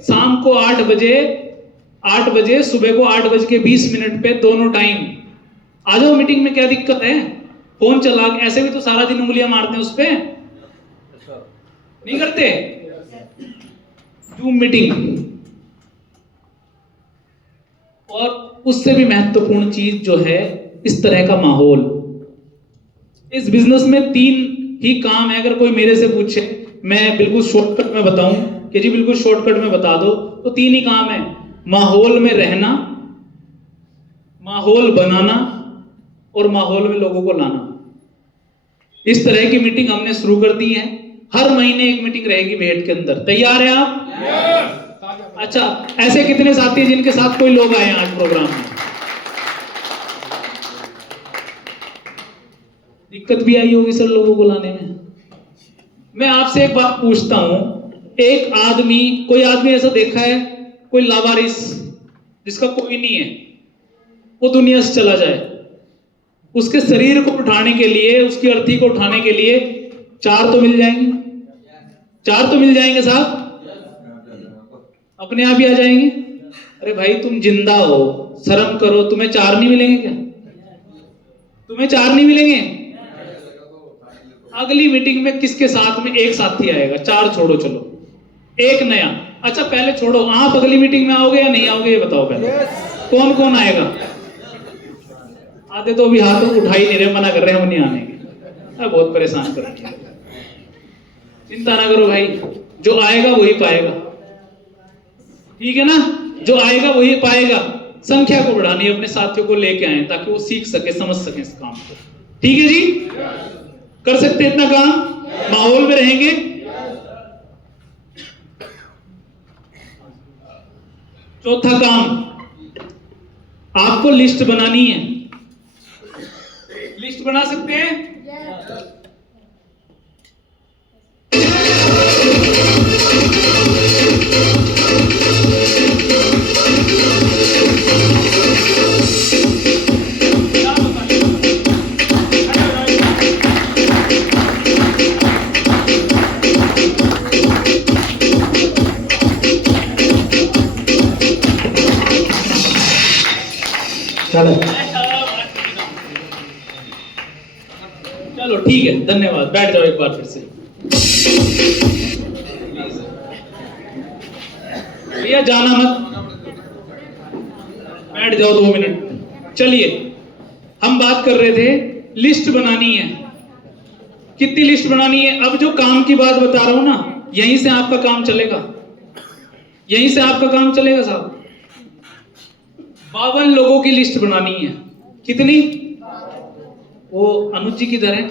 शाम को 8 बजे, सुबह को 8:20 पे, दोनों टाइम आ जाओ मीटिंग में। क्या दिक्कत है? फोन चला, ऐसे भी तो सारा दिन उंगलियां मारते हैं उस पे, नहीं करते? Zoom meeting. और उससे भी महत्वपूर्ण चीज जो है, इस तरह का माहौल। इस बिजनेस में 3 ही काम है। अगर कोई मेरे से पूछे, मैं बिल्कुल शॉर्टकट में बताऊं कि जी बिल्कुल शॉर्टकट में बता दो, तो 3 ही काम है। माहौल में रहना, माहौल बनाना और माहौल में लोगों को लाना। इस तरह की मीटिंग हमने शुरू कर दी है। हर महीने एक मीटिंग रहेगी भेंट के अंदर। तैयार है आप? अच्छा, ऐसे कितने साथी हैं जिनके साथ कोई लोग आए हैं आज प्रोग्राम में? दिक्कत भी आई होगी सर लोगों को लाने में। मैं आपसे एक बात पूछता हूं, एक आदमी, कोई आदमी ऐसा देखा है, कोई लावारिस जिसका कोई नहीं है, वो दुनिया से चला जाए, उसके शरीर को उठाने के लिए, उसकी अर्थी को उठाने के लिए 4 तो मिल जाएंगे? 4 तो मिल जाएंगे साहब, अपने आप ही आ जाएंगे। अरे भाई तुम जिंदा हो, शर्म करो, तुम्हें 4 नहीं मिलेंगे क्या? तुम्हें 4 नहीं मिलेंगे? अगली मीटिंग में किसके साथ में एक साथी आएगा? 4 छोड़ो, चलो एक नया। अच्छा पहले छोड़ो, आप अगली मीटिंग में आओगे या नहीं आओगे ये बताओ पहले। कौन कौन आएगा? आते तो अभी हाथ उठा ही नहीं रहे, मना कर रहे हैं हम नहीं आने के। बहुत परेशान कर रहे हैं। चिंता ना करो भाई, जो आएगा वही पाएगा, ठीक है ना? जो आएगा वही पाएगा। संख्या को बढ़ानी है, अपने साथियों को लेके आए ताकि वो सीख सके, समझ सके इस काम को। ठीक है जी, कर सकते हैं इतना काम, माहौल में रहेंगे। चौथा काम, आपको लिस्ट बनानी है। लिस्ट बना सकते हैं? चलो ठीक है, धन्यवाद। बैठ जाओ एक बार फिर से। भैया जाना मत, बैठ जाओ 2 मिनट। चलिए, हम बात कर रहे थे लिस्ट बनानी है। कितनी लिस्ट बनानी है? अब जो काम की बात बता रहा हूं ना, यहीं से आपका काम चलेगा, यहीं से आपका काम चलेगा साहब। 52 लोगों की लिस्ट बनानी है। कितनी? वो अनुज जी किधर है?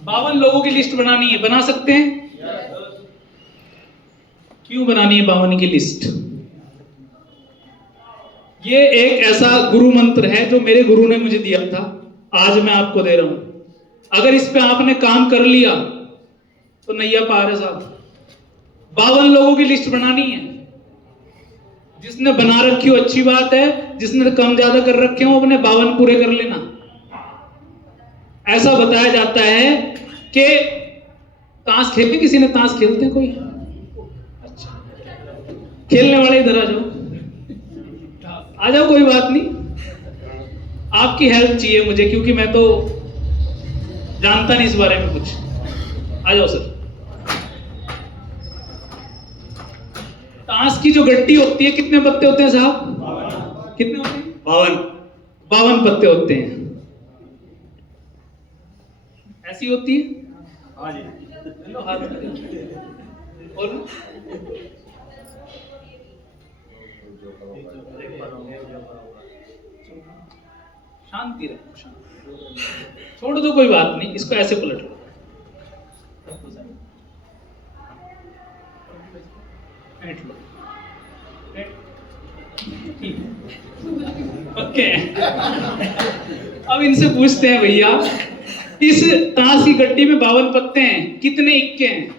52 लोगों की लिस्ट बनानी है। बना सकते हैं? क्यों बनानी है 52 की लिस्ट? ये एक ऐसा गुरु मंत्र है जो मेरे गुरु ने मुझे दिया था, आज मैं आपको दे रहा हूं। अगर इस पे आपने काम कर लिया तो नैया पार है साहब। 52 लोगों की लिस्ट बनानी है। जिसने बना रखी हो अच्छी बात है, जिसने कम ज्यादा कर रखे हो अपने 52 पूरे कर लेना। ऐसा बताया जाता है कि ताश खेलते, किसी ने ताश खेलते कोई? अच्छा, खेलने वाले इधर आ जाओ, आ जाओ, कोई बात नहीं। आपकी हेल्प चाहिए मुझे, क्योंकि मैं तो जानता नहीं इस बारे में कुछ। आ जाओ सर। ताश की जो गट्टी होती है, कितने पत्ते होते हैं साहब? कितने होते हैं? 52 पत्ते होते हैं। ऐसी होती है? हाँ जी। हाथ और शांति रखो, छोड़ दो, कोई बात नहीं। इसको ऐसे पलट लो। बैठ लो। ओके। अब इनसे पूछते हैं, भैया इस ताश की गड्डी में 52 पत्ते हैं, कितने इक्के हैं?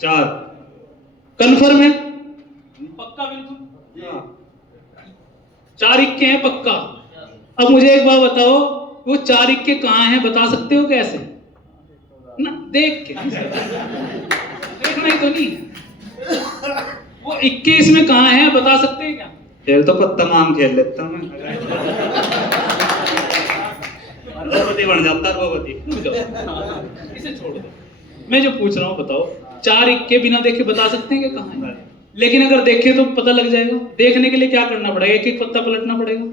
4। कंफर्म है? पक्का? बिल्कुल 4 इक्के हैं, पक्का। अब मुझे एक बात बताओ, वो 4 इक्के कहाँ हैं? बता सकते हो कैसे? ना देख के, देखना ही तो नहीं। वो 21 में कहाँ है, बता सकते हैं क्या? खेल तो पत्ता माम खेल लेता हूँ मैं। रघुपति बन जाता रघुपति। इसे छोड़ दो, मैं जो पूछ रहा हूँ बताओ। 4 इक्के बिना देखे बता सकते हैं कि कहाँ है? लेकिन अगर देखे तो पता लग जाएगा। देखने के लिए क्या करना पड़ेगा? एक एक पत्ता पलटना पड़ेगा,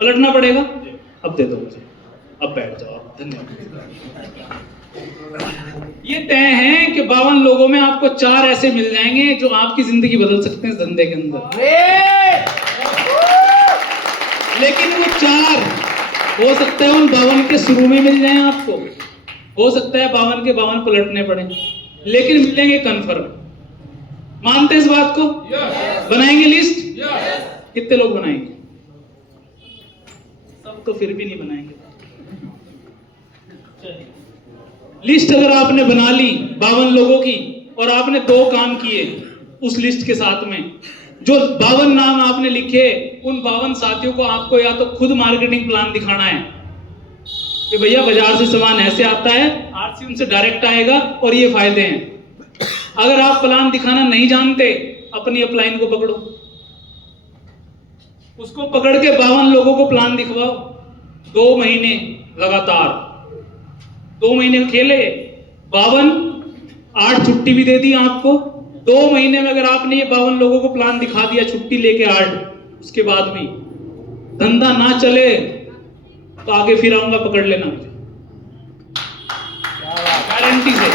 पलटना पड़ेगा। अब दे दो मुझे, अब बैठ जाओ। धन्यवाद। ये तय है कि 52 लोगों में आपको 4 ऐसे मिल जाएंगे जो आपकी जिंदगी बदल सकते हैं इस धंधे के अंदर। लेकिन वो 4 हो सकता है उन 52 के शुरू में मिल जाएं आपको, हो सकता है 52 के 52 पलटने पड़े, लेकिन मिलेंगे कंफर्म। मानते हैं इस बात को? बनाएंगे लिस्ट? कितने लोग बनाएंगे? सब तो फिर भी नहीं बनाएंगे। लिस्ट अगर आपने बना ली 52 लोगों की, और आपने 2 काम किए उस लिस्ट के साथ में, जो 52 नाम आपने लिखे, उन 52 साथियों को आपको या तो खुद मार्केटिंग प्लान दिखाना है कि भैया बाजार से सामान ऐसे आता है, आरसी उनसे डायरेक्ट आएगा और ये फायदे हैं। अगर आप प्लान दिखाना नहीं जानते, अपनी अपलाइन को पकड़ो, उसको पकड़ के 52 लोगों को प्लान दिखवाओ। 2 महीने लगातार, 2 महीने खेले, 52, 8 छुट्टी भी दे दी आपको। 2 महीने में अगर आपने ये 52 लोगों को प्लान दिखा दिया, छुट्टी लेके 8, उसके बाद भी धंधा ना चले तो आगे फिर आऊंगा, पकड़ लेना मुझे, गारंटी से।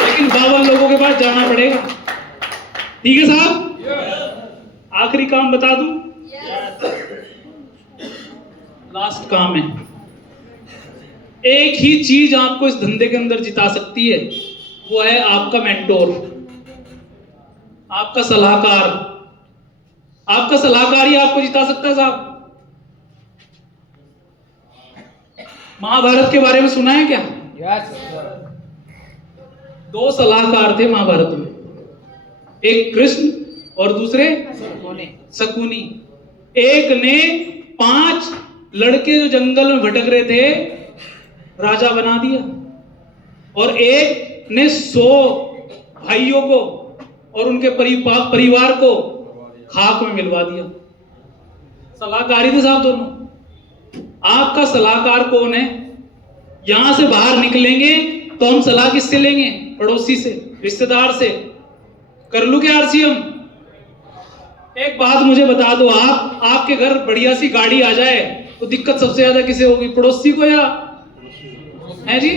लेकिन 52 लोगों के पास जाना पड़ेगा। ठीक है साहब? आखिरी काम बता दूं, लास्ट काम है। एक ही चीज आपको इस धंधे के अंदर जिता सकती है, वो है आपका मेंटोर। आपका सलाहकार, आपका सलाहकार ही आपको जिता सकता है साहब। महाभारत के बारे में सुना है क्या? Yes sir. 2 सलाहकार थे महाभारत में, एक कृष्ण और दूसरे शकुनी। एक ने 5 लड़के जो जंगल में भटक रहे थे राजा बना दिया, और एक ने 100 भाइयों को और उनके परिवार को खाक में मिलवा दिया। सलाहकारी थे साहब दोनों। आपका सलाहकार कौन है? यहां से बाहर निकलेंगे तो हम सलाह किससे लेंगे? पड़ोसी से, रिश्तेदार से। कर लूं क्या आरसीएम? एक बात मुझे बता दो, आपके घर बढ़िया सी गाड़ी आ जाए तो दिक्कत सबसे ज्यादा किसे होगी? पड़ोसी को या है जी?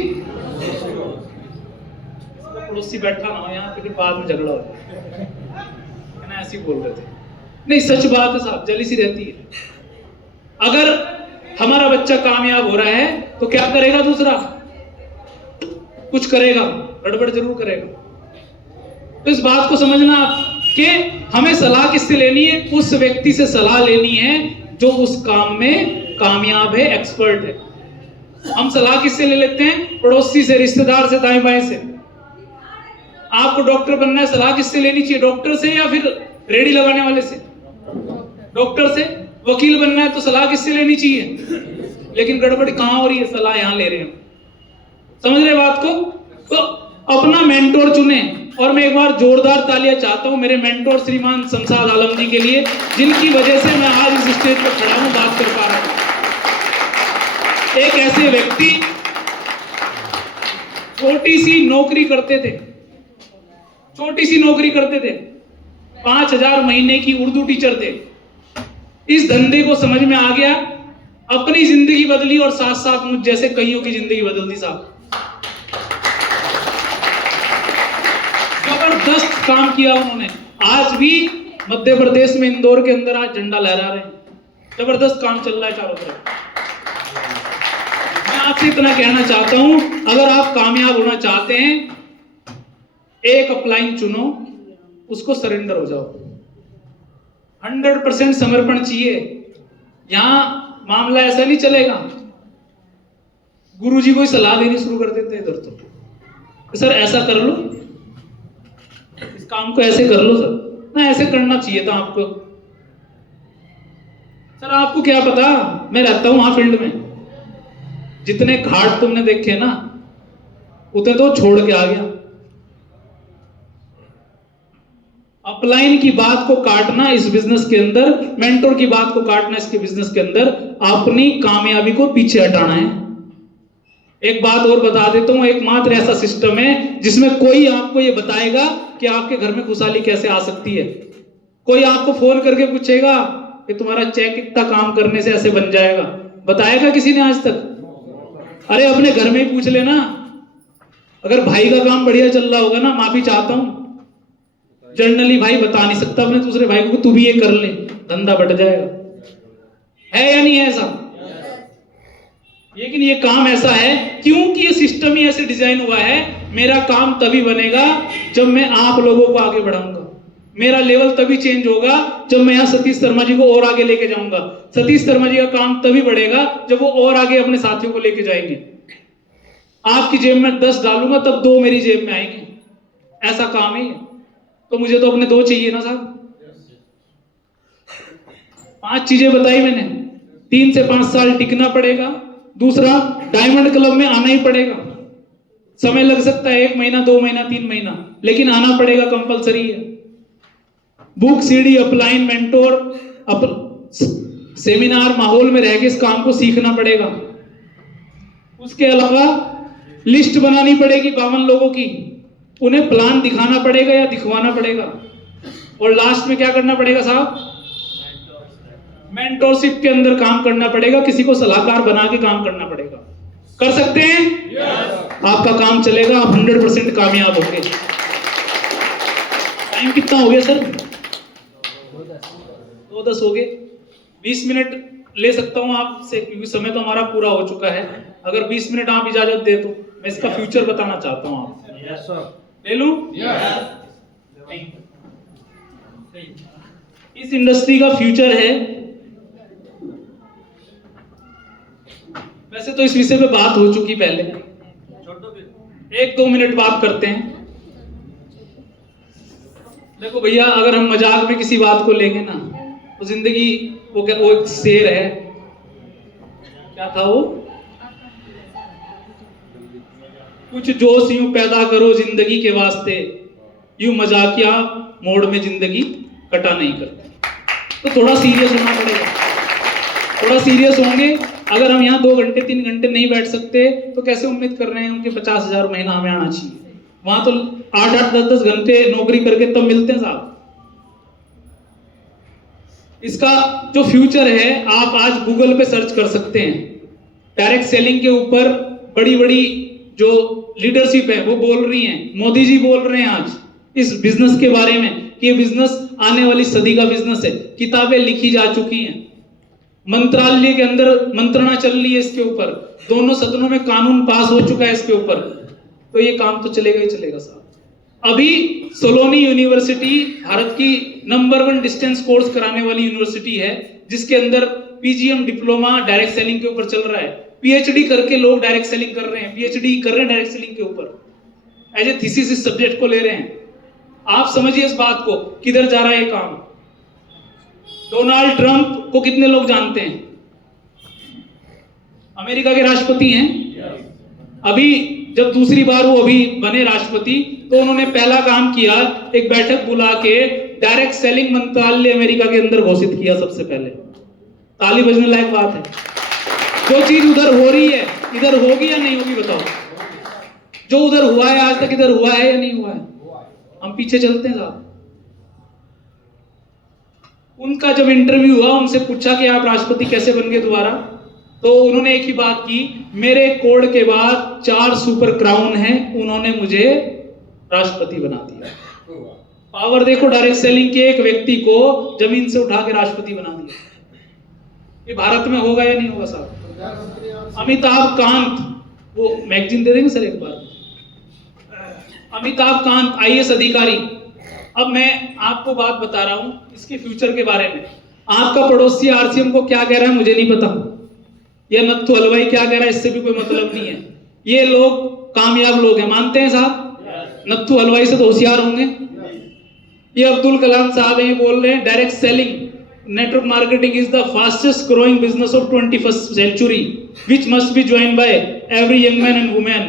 पड़ोसी बैठा ना हो यहाँ पे, फिर बाद में झगड़ा हो जाए ना, ऐसे ही बोल रहे थे। नहीं, सच बात है साहब, जली सी रहती है। अगर हमारा बच्चा कामयाब हो रहा है तो क्या करेगा? दूसरा कुछ करेगा, गड़बड़ जरूर करेगा। तो इस बात को समझना आप कि हमें सलाह किससे लेनी है? उस व्यक्ति से सलाह लेनी है जो उस काम में कामयाब है, एक्सपर्ट है। हम सलाह किससे ले लेते हैं? पड़ोसी से, रिश्तेदार से, दाएं बाएं से। आपको डॉक्टर बनना है, सलाह किससे लेनी चाहिए? डॉक्टर से या फिर रेडी लगाने वाले से? डॉक्टर से। वकील बनना है तो सलाह किससे लेनी चाहिए? लेकिन गड़बड़ कहां हो रही है? सलाह यहां ले रहे हैं। समझ रहे बात को? तो अपना मेंटोर चुने। और मैं एक बार जोरदार तालियां चाहता हूं मेरे मेंटोर श्रीमान शमशाद आलम जी के लिए, जिनकी वजह से मैं आज इस स्टेज पर खड़ा हूं, बात कर पा रहा हूं। एक ऐसे व्यक्ति छोटी सी नौकरी करते थे, छोटी सी नौकरी करते थे, 5,000 महीने की उर्दू टीचर थे। इस धंधे को समझ में आ गया, अपनी जिंदगी बदली और साथ साथ मुझ जैसे कईयों की जिंदगी बदल दी साहब। जबरदस्त काम किया उन्होंने। आज भी मध्य प्रदेश में इंदौर के अंदर आज झंडा लहरा रहे हैं। जबरदस्त काम चल रहा है चारों तरफ। मैं आपसे इतना कहना चाहता हूं, अगर आप कामयाब होना चाहते हैं, एक अपलाइन चुनो, उसको सरेंडर हो जाओ। 100% समर्पण चाहिए। यहां मामला ऐसा नहीं चलेगा गुरुजी कोई सलाह देनी शुरू कर देते इधर तो सर ऐसा कर लो, इस काम को ऐसे कर लो सर, ना ऐसे करना चाहिए था आपको। सर आपको क्या पता, मैं रहता हूं वहां फील्ड में, जितने घाट तुमने देखे ना उतने तो छोड़ के आ गया। अपलाइन की बात को काटना इस बिजनेस के अंदर, मेंटोर की बात को काटना इसके बिजनेस के अंदर, अपनी कामयाबी को पीछे हटाना है। एक बात और बता देता हूं, एकमात्र ऐसा सिस्टम है जिसमें कोई आपको ये बताएगा कि आपके घर में खुशहाली कैसे आ सकती है। कोई आपको फोन करके पूछेगा कि तुम्हारा चेक इतना काम करने से ऐसे बन जाएगा, बताएगा किसी ने आज तक? अरे अपने घर में ही पूछ लेना। अगर भाई का काम बढ़िया चल रहा होगा ना, माफी चाहता हूं, जनरली भाई बता नहीं सकता अपने दूसरे भाई को तू भी ये कर ले, धंधा बढ़ जाएगा। है या नहीं है ऐसा? लेकिन ये काम ऐसा है क्योंकि ये सिस्टम ही ऐसे डिजाइन हुआ है। मेरा काम तभी बनेगा जब मैं आप लोगों को आगे बढ़ाऊंगा। मेरा लेवल तभी चेंज होगा जब मैं यहाँ सतीश शर्मा जी को और आगे लेके जाऊंगा। सतीश शर्मा जी का काम तभी बढ़ेगा जब वो और आगे अपने साथियों को लेके जाएंगे। आपकी जेब में 10 डालूंगा तब 2 मेरी जेब में आएंगे, ऐसा काम है। तो मुझे तो अपने 2 चाहिए ना साहब। 5 चीजें बताई मैंने। 3 से 5 साल टिकना पड़ेगा। दूसरा, डायमंड क्लब में आना ही पड़ेगा। समय लग सकता है 1 महीना, 2 महीना, 3 महीना, लेकिन आना पड़ेगा, कंपलसरी है। Book, CD, upline, mentor, seminar माहौल में रह के इस काम को सीखना पड़ेगा। उसके अलावा लिस्ट बनानी पड़ेगी 52 लोगों की, उन्हें प्लान दिखाना पड़ेगा या दिखवाना पड़ेगा। और लास्ट में क्या करना पड़ेगा साहब? मेंटोरशिप के अंदर काम करना पड़ेगा, किसी को सलाहकार बना के काम करना पड़ेगा। कर सकते हैं? आपका काम चलेगा, आप 100% कामयाब होंगे। टाइम कितना हो गया सर? 2:10 हो गए। 20 मिनट ले सकता हूं आपसे क्योंकि समय तो हमारा पूरा हो चुका है। अगर 20 मिनट आप इजाजत दे तो मैं इसका फ्यूचर बताना चाहता हूं आपसे। ले लूं? इस इंडस्ट्री का फ्यूचर है। वैसे तो इस विषय पे बात हो चुकी पहले, 1-2 मिनट बात करते हैं। देखो भैया, अगर हम मजाक में किसी बात को लेंगे ना तो जिंदगी वो एक शेर है, क्या था वो, कुछ जोश यूं पैदा करो जिंदगी के वास्ते, यूं मजाकिया मोड़ में जिंदगी कटा नहीं करती। तो थोड़ा सीरियस होना पड़ेगा, थोड़ा सीरियस होंगे। अगर हम यहाँ 2 घंटे 3 घंटे नहीं बैठ सकते तो कैसे उम्मीद कर रहे हैं उनके 50,000 महीना हमें आना चाहिए? वहां तो 8-8 10-10 घंटे नौकरी करके तब मिलते हैं साहब। इसका जो फ्यूचर है, आप आज गूगल पे सर्च कर सकते हैं। डायरेक्ट सेलिंग के ऊपर बड़ी बड़ी जो लीडरशिप है वो बोल रही है, मोदी जी बोल रहे हैं आज इस बिजनेस के बारे में कि ये बिजनेस आने वाली सदी का बिजनेस है। किताबें लिखी जा चुकी हैं, मंत्रालय के अंदर मंत्रणा चल रही है इसके ऊपर, दोनों सदनों में कानून पास हो चुका है इसके ऊपर। तो ये काम तो चलेगा ही चलेगा साहब। अभी सोलोनी यूनिवर्सिटी भारत की नंबर 1 डिस्टेंस कोर्स कराने वाली यूनिवर्सिटी है, जिसके अंदर पीजीएम डिप्लोमा डायरेक्ट सेलिंग के ऊपर चल रहा है। पीएचडी करके लोग डायरेक्ट सेलिंग कर रहे हैं, पीएचडी कर रहे हैं डायरेक्ट सेलिंग के ऊपर, एज ए थीसिस इस सब्जेक्ट को ले रहे हैं। आप समझिए इस बात को, किधर जा रहा है ये काम। डोनाल्ड ट्रंप को कितने लोग जानते हैं? अमेरिका के राष्ट्रपति हैं। अभी जब दूसरी बार वो अभी बने राष्ट्रपति तो उन्होंने पहला काम किया, एक बैठक बुला के डायरेक्ट सेलिंग मंत्रालय अमेरिका के अंदर घोषित किया सबसे पहले। ताली बजने लायक बात है। जो चीज उधर हो रही है इधर होगी या नहीं होगी बताओ? जो उधर हुआ है आज तक इधर हुआ है या नहीं हुआ है? हम पीछे चलते हैं साहब। उनका जब इंटरव्यू हुआ, उनसे पूछा कि आप राष्ट्रपति कैसे बन गए दोबारा, तो उन्होंने एक ही बात की, मेरे कोड के बाद 4 सुपर क्राउन हैं, उन्होंने मुझे राष्ट्रपति बना दिया। पावर देखो डायरेक्ट सेलिंग के, एक व्यक्ति को जमीन से उठा के राष्ट्रपति बना दिया। ये भारत में होगा या नहीं होगा साहब? अमिताभ कांत, वो मैगजीन दे देंगे सर एक बार, अमिताभ कांत आईएएस अधिकारी। अब मैं आपको बात बता रहा हूं इसके फ्यूचर के बारे में। आपका पड़ोसी आरसीएम को क्या कह रहा है मुझे नहीं पता, ये नत्थु हलवाई क्या कह रहा है इससे भी कोई मतलब नहीं है। ये लोग कामयाब लोग हैं, मानते हैं साहब? नत्थु हलवाई से तो होशियार होंगे। ये अब्दुल कलाम साहब ये बोल रहे हैं, direct selling network marketing is the fastest growing business of 21st century which must be joined by every young man and woman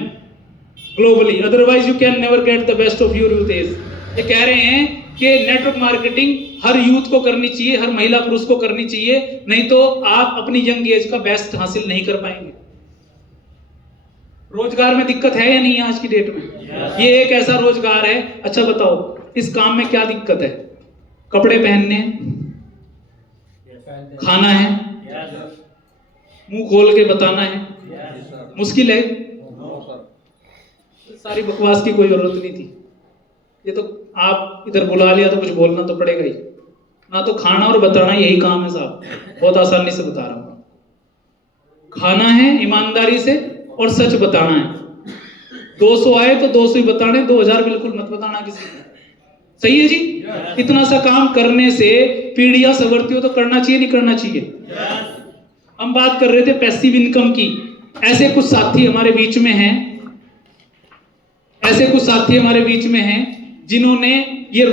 globally, otherwise you can never get the best of your youth age। ये कह रहे हैं कि network marketing हर youth को करनी चाहिए, हर महिला पुरुष को करनी चाहिए, नहीं तो आप अपनी यंग एज का बेस्ट हासिल नहीं कर पाएंगे। रोजगार में दिक्कत है या नहीं है आज की डेट में? ये एक ऐसा रोजगार है। अच्छा बताओ इस काम में क्या दिक्कत है? कपड़े पहनने हैं, खाना है, मुंह खोल के बताना है, मुश्किल है? सारी बकवास की कोई जरूरत नहीं थी। ये तो आप इधर बुला लिया तो कुछ बोलना तो पड़ेगा ही ना। तो खाना और बताना यही काम है साहब, बहुत आसानी से बता रहा हूं। खाना है ईमानदारी से और सच बताना है। 200 आए तो 200 ही बताने, 2000 बिल्कुल मत बताना किसी को। सही है जी? इतना सा काम करने से पीढ़ियां संवरती हो तो करना चाहिए नहीं करना चाहिए? हम बात कर रहे थे पैसिव इनकम की। ऐसे कुछ साथी हमारे बीच में हैं, ऐसे कुछ साथी हमारे बीच में हैं जिन्होंने ये